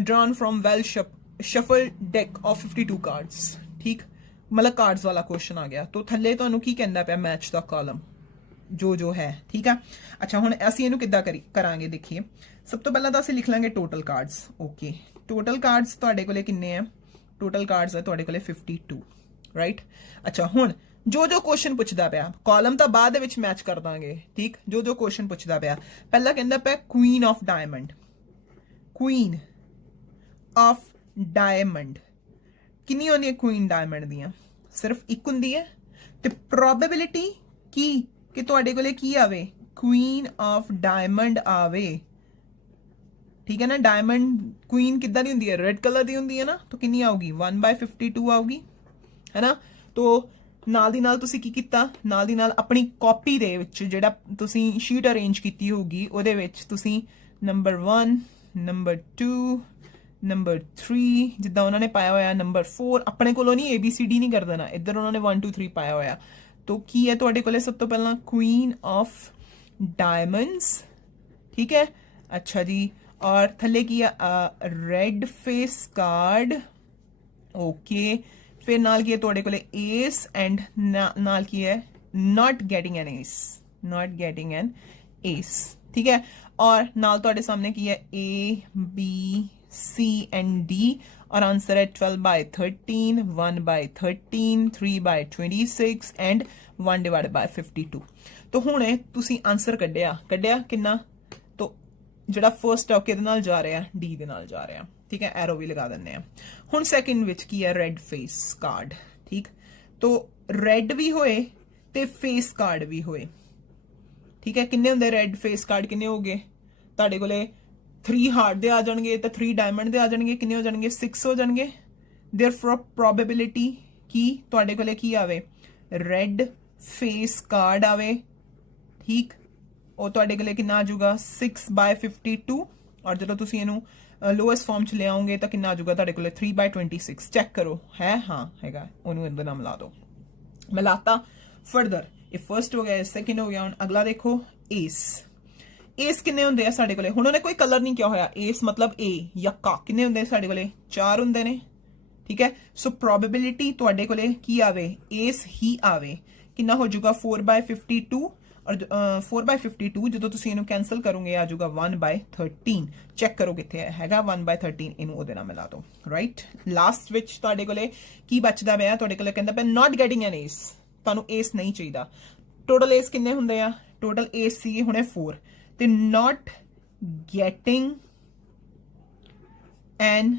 drawn from well shuffle deck of 52 cards, ठीक। मतलब कार्ड्स वाला क्वेश्चन आ गया। तो थल्ले तुहानू की कहंदा पिया? मैच द कॉलम जो है, ठीक है। अच्छा, हुण असीं इहनूं किद्दां करांगे? देखिए, सब तो पहला तो असीं लिख लांगे total cards. Okay, total cards तुहाडे कोले किन्ने है? टोटल कार्ड्स है तुहाडे कोले 52, राइट। अच्छा, हुण जो क्वेश्चन पुछदा पिया, कॉलम तो बाद विच मैच कर दांगे, ठीक। जो क्वेश्चन पुछदा पिया, पहला कहंदा पिया queen of diamond. Queen of diamond किन्नी होंदी है? क्वीन डायमंड दियां सिर्फ एक हुंदी है। ਤੇ ਪ੍ਰੋਬੇਬਿਲਿਟੀ ਕੀ ਕਿ ਤੁਹਾਡੇ ਕੋਲੇ ਕੀ ਆਵੇ, ਕੁਈਨ ਆਫ ਡਾਇਮੰਡ ਆਵੇ। ठीक है ना, डायमंड क्वीन कितना दी होंगी है, रेड कलर दी होंगी है ना, तो कितनी आऊगी 1/52 आऊगी है ना। तो नाल दी नाल तुसी की कीता, नाल दी नाल अपनी कॉपी दे विच जेड़ा तुसी शीट अरेंज कीती होगी ओदे विच तुसी नंबर 1 नंबर 2 नंबर 3 जिद्दां उन्होंने पाया होया नंबर 4 अपने कोलों नहीं ABCD नहीं कर देना, इधर उन्होंने 1 2 3 पाया होया। तो की है तुहाडे कोले सब तो पहला क्वीन ऑफ डायमंड्स, ठीक है। अच्छा जी, और थले की रेड फेस कार्ड, ओके। फिर नाल की है तुहाडे कोले एस एंड नाल की है not getting an S, not getting an S, ठीक है। और नाल तुहाडे सामने की है A B C and D और आंसर है 12/13, 1/13, 3/26 एंड 1/52। तो हुणे तुसी आंसर कड्डिया किन्ना, तो ਜਿਹੜਾ ਫਰਸਟ ਹੈ ਕਿਹਦੇ ਨਾਲ ਜਾ ਰਿਹਾ, ਡੀ ਦੇ ਨਾਲ ਜਾ ਰਿਹਾ, ਠੀਕ ਹੈ। ਐਰੋ ਵੀ ਲਗਾ ਦਿੰਦੇ ਆ। ਹੁਣ ਸੈਕਿੰਡ ਵਿੱਚ ਕੀ ਹੈ, ਰੈਡ ਫੇਸ ਕਾਰਡ, ਠੀਕ। ਤੋ ਰੈਡ ਵੀ ਹੋਏ ਤੇ ਫੇਸ ਕਾਰਡ ਵੀ ਹੋਏ, ਠੀਕ ਹੈ। ਕਿੰਨੇ ਹੁੰਦੇ ਰੈਡ ਫੇਸ ਕਾਰਡ, ਕਿੰਨੇ ਹੋ ਗਏ ਤੁਹਾਡੇ ਕੋਲੇ 3 ਹਾਰਟ ਦੇ ਆ ਜਾਣਗੇ ਤੇ 3 ਡਾਇਮੰਡ ਦੇ ਆ ਜਾਣਗੇ, ਕਿੰਨੇ ਹੋ ਜਾਣਗੇ 6 ਹੋ ਜਾਣਗੇ। देयरफॉर ਪ੍ਰੋਬੇਬਿਲਿਟੀ ਕੀ ਤੁਹਾਡੇ ਕੋਲੇ ਕੀ ਆਵੇ, ਰੈਡ ਫੇਸ ਕਾਰਡ ਆਵੇ, ਠੀਕ। ਉਹ ਤੁਹਾਡੇ ਕੋਲੇ ਕਿੰਨਾ ਆ ਜਾਊਗਾ 6/52 ਔਰ ਜਦੋਂ ਤੁਸੀਂ ਇਹਨੂੰ ਲੋਐਸਟ ਫਾਰਮ ਚ ਲੈ ਆਓਗੇ ਤਾਂ ਕਿੰਨਾ ਆ ਜਾਊਗਾ ਤੁਹਾਡੇ ਕੋਲੇ 3/26। ਚੈੱਕ ਕਰੋ ਹੈ, ਹਾਂ ਹੈਗਾ, ਉਹਨੂੰ ਇਹਦੇ ਨਾਲ ਮਿਲਾ ਦਿਓ। ਮਿਲਾਤਾ ਫਰਦਰ, ਇਹ ਫਰਸਟ ਹੋ ਗਿਆ, ਸੈਕਿੰਡ ਹੋ ਗਿਆ। ਹੁਣ ਅਗਲਾ ਦੇਖੋ ਏਸ। ਏਸ ਕਿੰਨੇ ਹੁੰਦੇ ਆ ਸਾਡੇ ਕੋਲੇ, ਹੁਣ ਉਹਨੇ ਕੋਈ ਕਲਰ ਨਹੀਂ ਕਿਹਾ ਹੋਇਆ, ਏਸ ਮਤਲਬ ਏ ਜਾਂ ਕਾ, ਕਿੰਨੇ ਹੁੰਦੇ ਸਾਡੇ ਕੋਲੇ 4 ਹੁੰਦੇ ਨੇ, ਠੀਕ ਹੈ। ਸੋ ਪ੍ਰੋਬੇਬਿਲਿਟੀ ਤੁਹਾਡੇ ਕੋਲੇ ਕੀ ਆਵੇ, ਏਸ ਹੀ ਆਵੇ, ਕਿੰਨਾ ਹੋ ਜਾਊਗਾ 4/52 और 4/52 ਜਦੋਂ ਤੁਸੀਂ ਇਹਨੂੰ ਕੈਨਸਲ ਕਰੋਗੇ ਆ ਜਾਊਗਾ 1/13। ਚੈੱਕ ਕਰੋ ਕਿੱਥੇ ਹੈਗਾ 1/13, ਇਹਨੂੰ ਉਹਦੇ ਨਾਲ ਮਿਲਾ ਦਿਓ, ਰਾਈਟ। ਲਾਸਟ ਵਿੱਚ ਤੁਹਾਡੇ ਕੋਲੇ ਕੀ ਬਚਦਾ ਪਿਆ, ਤੁਹਾਡੇ ਕੋਲੇ ਕਹਿੰਦਾ ਪਿਆ ਨਾਟ ਗੈਟਿੰਗ ਐਨ ਏਸ, ਤੁਹਾਨੂੰ ਏਸ ਨਹੀਂ ਚਾਹੀਦਾ। ਟੋਟਲ ਏਸ ਕਿੰਨੇ ਹੁੰਦੇ ਆ, ਟੋਟਲ ਏਸ ਸੀ ਹੁਣੇ 4 ਤੇ ਨਾਟ ਗੈਟਿੰਗ ਐਨ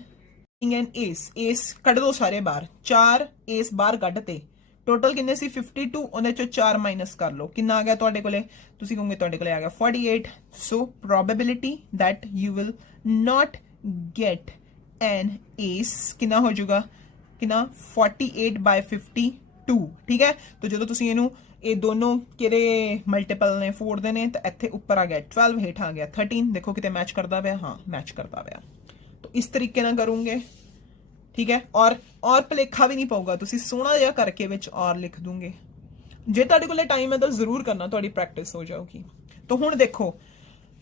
ਏਸ, ਏਸ ਕੱਢ ਦੋ ਸਾਰੇ ਬਾਹਰ, 4 ਏਸ ਬਾਹਰ ਕੱਢਤੇ। टोटल किन्ने सी 52, ਉਹਦੇ ਚੋਂ 4 ਮਾਈਨਸ ਕਰ ਲਓ, ਕਿੰਨਾ ਆ ਗਿਆ ਤੁਹਾਡੇ ਕੋਲੇ, ਤੁਸੀਂ ਕਹੋਗੇ ਤੁਹਾਡੇ ਕੋਲੇ ਆ ਗਿਆ 48। ਸੋ probability that you will not get an ace ਕਿੰਨਾ ਹੋ ਜਾਊਗਾ, ਕਿੰਨਾ 48/52, ਠੀਕ ਹੈ। ਤਾਂ ਜਦੋਂ ਤੁਸੀਂ ਇਹਨੂੰ ਇਹ ਦੋਨੋਂ ਕਿਹੜੇ ਮਲਟੀਪਲ ਨੇ 4 ਦੇ ਨੇ, ਤਾਂ ਇੱਥੇ ਉੱਪਰ ਆ ਗਿਆ 12, ਹੇਠ ਆ ਗਿਆ 13। ਦੇਖੋ ਕਿਤੇ ਮੈਚ ਕਰਦਾ ਪਿਆ, ਹਾਂ ਮੈਚ ਕਰਦਾ ਪਿਆ। ਤਾਂ ਇਸ ਤਰੀਕੇ ਨਾਲ ਕਰੋਗੇ, ठीक है। और भुलेखा भी नहीं पाऊगा, तुसी सोहना जिहा करके विच और लिख दूंगे। जे तुहाडे कोले टाइम है तो जरूर करना, तुहाडी प्रैक्टिस हो जाऊगी। तो हुण देखो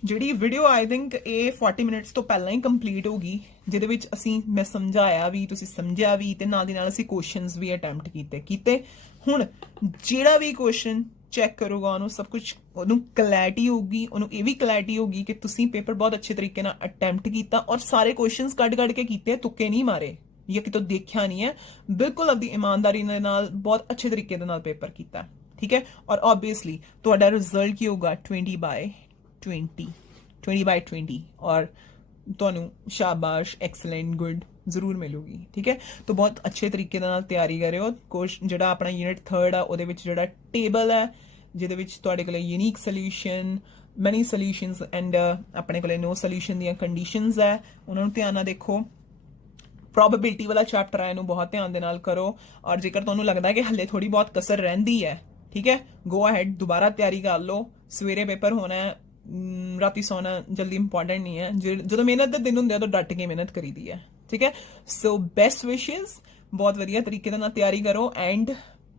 जिहड़ी वीडियो आई थिंक ये 40 मिनट्स तो पहला ही कंप्लीट होगी, जिहदे विच असीं मैं समझाया भी, तुसी समझिया भी ते नाल दी नाल असीं क्वेश्चनस भी अटैम्प्ट कीते। हुण जिहड़ा भी क्वेश्चन चैक करूगा ਉਹਨੂੰ सब कुछ ਉਹਨੂੰ क्लैरिटी होगी, ਉਹਨੂੰ ਇਹ भी क्लैरिटी होगी कि तुसी पेपर बहुत अच्छे तरीके नाल अटैम्प्ट कीता और सारे क्वेश्चंस कट के कीते, तुक्के नहीं मारे या कितों देखा नहीं है, बिल्कुल अपनी ईमानदारी दे नाल बहुत अच्छे तरीके दे नाल पेपर कीता, ठीक है। और ऑब्वियसली तुहाडा रिजल्ट की होगा 20/20 और तुहानू शाबाश एक्सलेंट गुड जरूर मिलूगी, ठीक है। तो बहुत अच्छे तरीके दे नाल तैयारी करियो। क्वेश्चन जिहड़ा अपना यूनिट 3 आ ਉਹਦੇ ਵਿੱਚ ਜਿਹੜਾ ਟੇਬਲ ਹੈ ਜਿਹਦੇ ਵਿੱਚ ਤੁਹਾਡੇ ਕੋਲੇ unique solution, many solutions and अपने कोले नो सोल्यूशन ਦੀਆਂ कंडीशंस है, ਉਹਨਾਂ ਨੂੰ ਧਿਆਨ ਨਾਲ ਦੇਖੋ। ਪ੍ਰੋਬੇਬਿਲਿਟੀ ਵਾਲਾ ਚੈਪਟਰ ਹੈ, ਇਹਨੂੰ ਬਹੁਤ ਧਿਆਨ ਦੇ ਨਾਲ ਕਰੋ। ਔਰ ਜੇਕਰ ਤੁਹਾਨੂੰ ਲੱਗਦਾ ਕਿ ਹੱਲੇ ਥੋੜੀ ਬਹੁਤ ਕਸਰ ਰਹਿੰਦੀ ਹੈ, ਠੀਕ ਹੈ, ਗੋ ਅਹੈਡ, ਦੁਬਾਰਾ ਤਿਆਰੀ ਕਰ ਲਓ। ਸਵੇਰੇ ਪੇਪਰ ਹੋਣਾ ਹੈ, ਰਾਤੀ ਸੌਣਾ ਜਲਦੀ ਇੰਪੋਰਟੈਂਟ ਨਹੀਂ ਹੈ। ਜਦੋਂ ਮਿਹਨਤ ਦੇ ਦਿਨ ਹੁੰਦੇ ਆ ਤਾਂ ਡਟ ਕੇ ਮਿਹਨਤ ਕਰੀਦੀ ਹੈ, ਠੀਕ ਹੈ। ਸੋ ਬੈਸਟ ਵਿਸ਼ੇਸ, ਬਹੁਤ ਵਧੀਆ ਤਰੀਕੇ ਦੇ ਨਾਲ ਤਿਆਰੀ ਕਰੋ and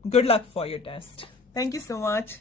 good luck for your test. Thank you so much.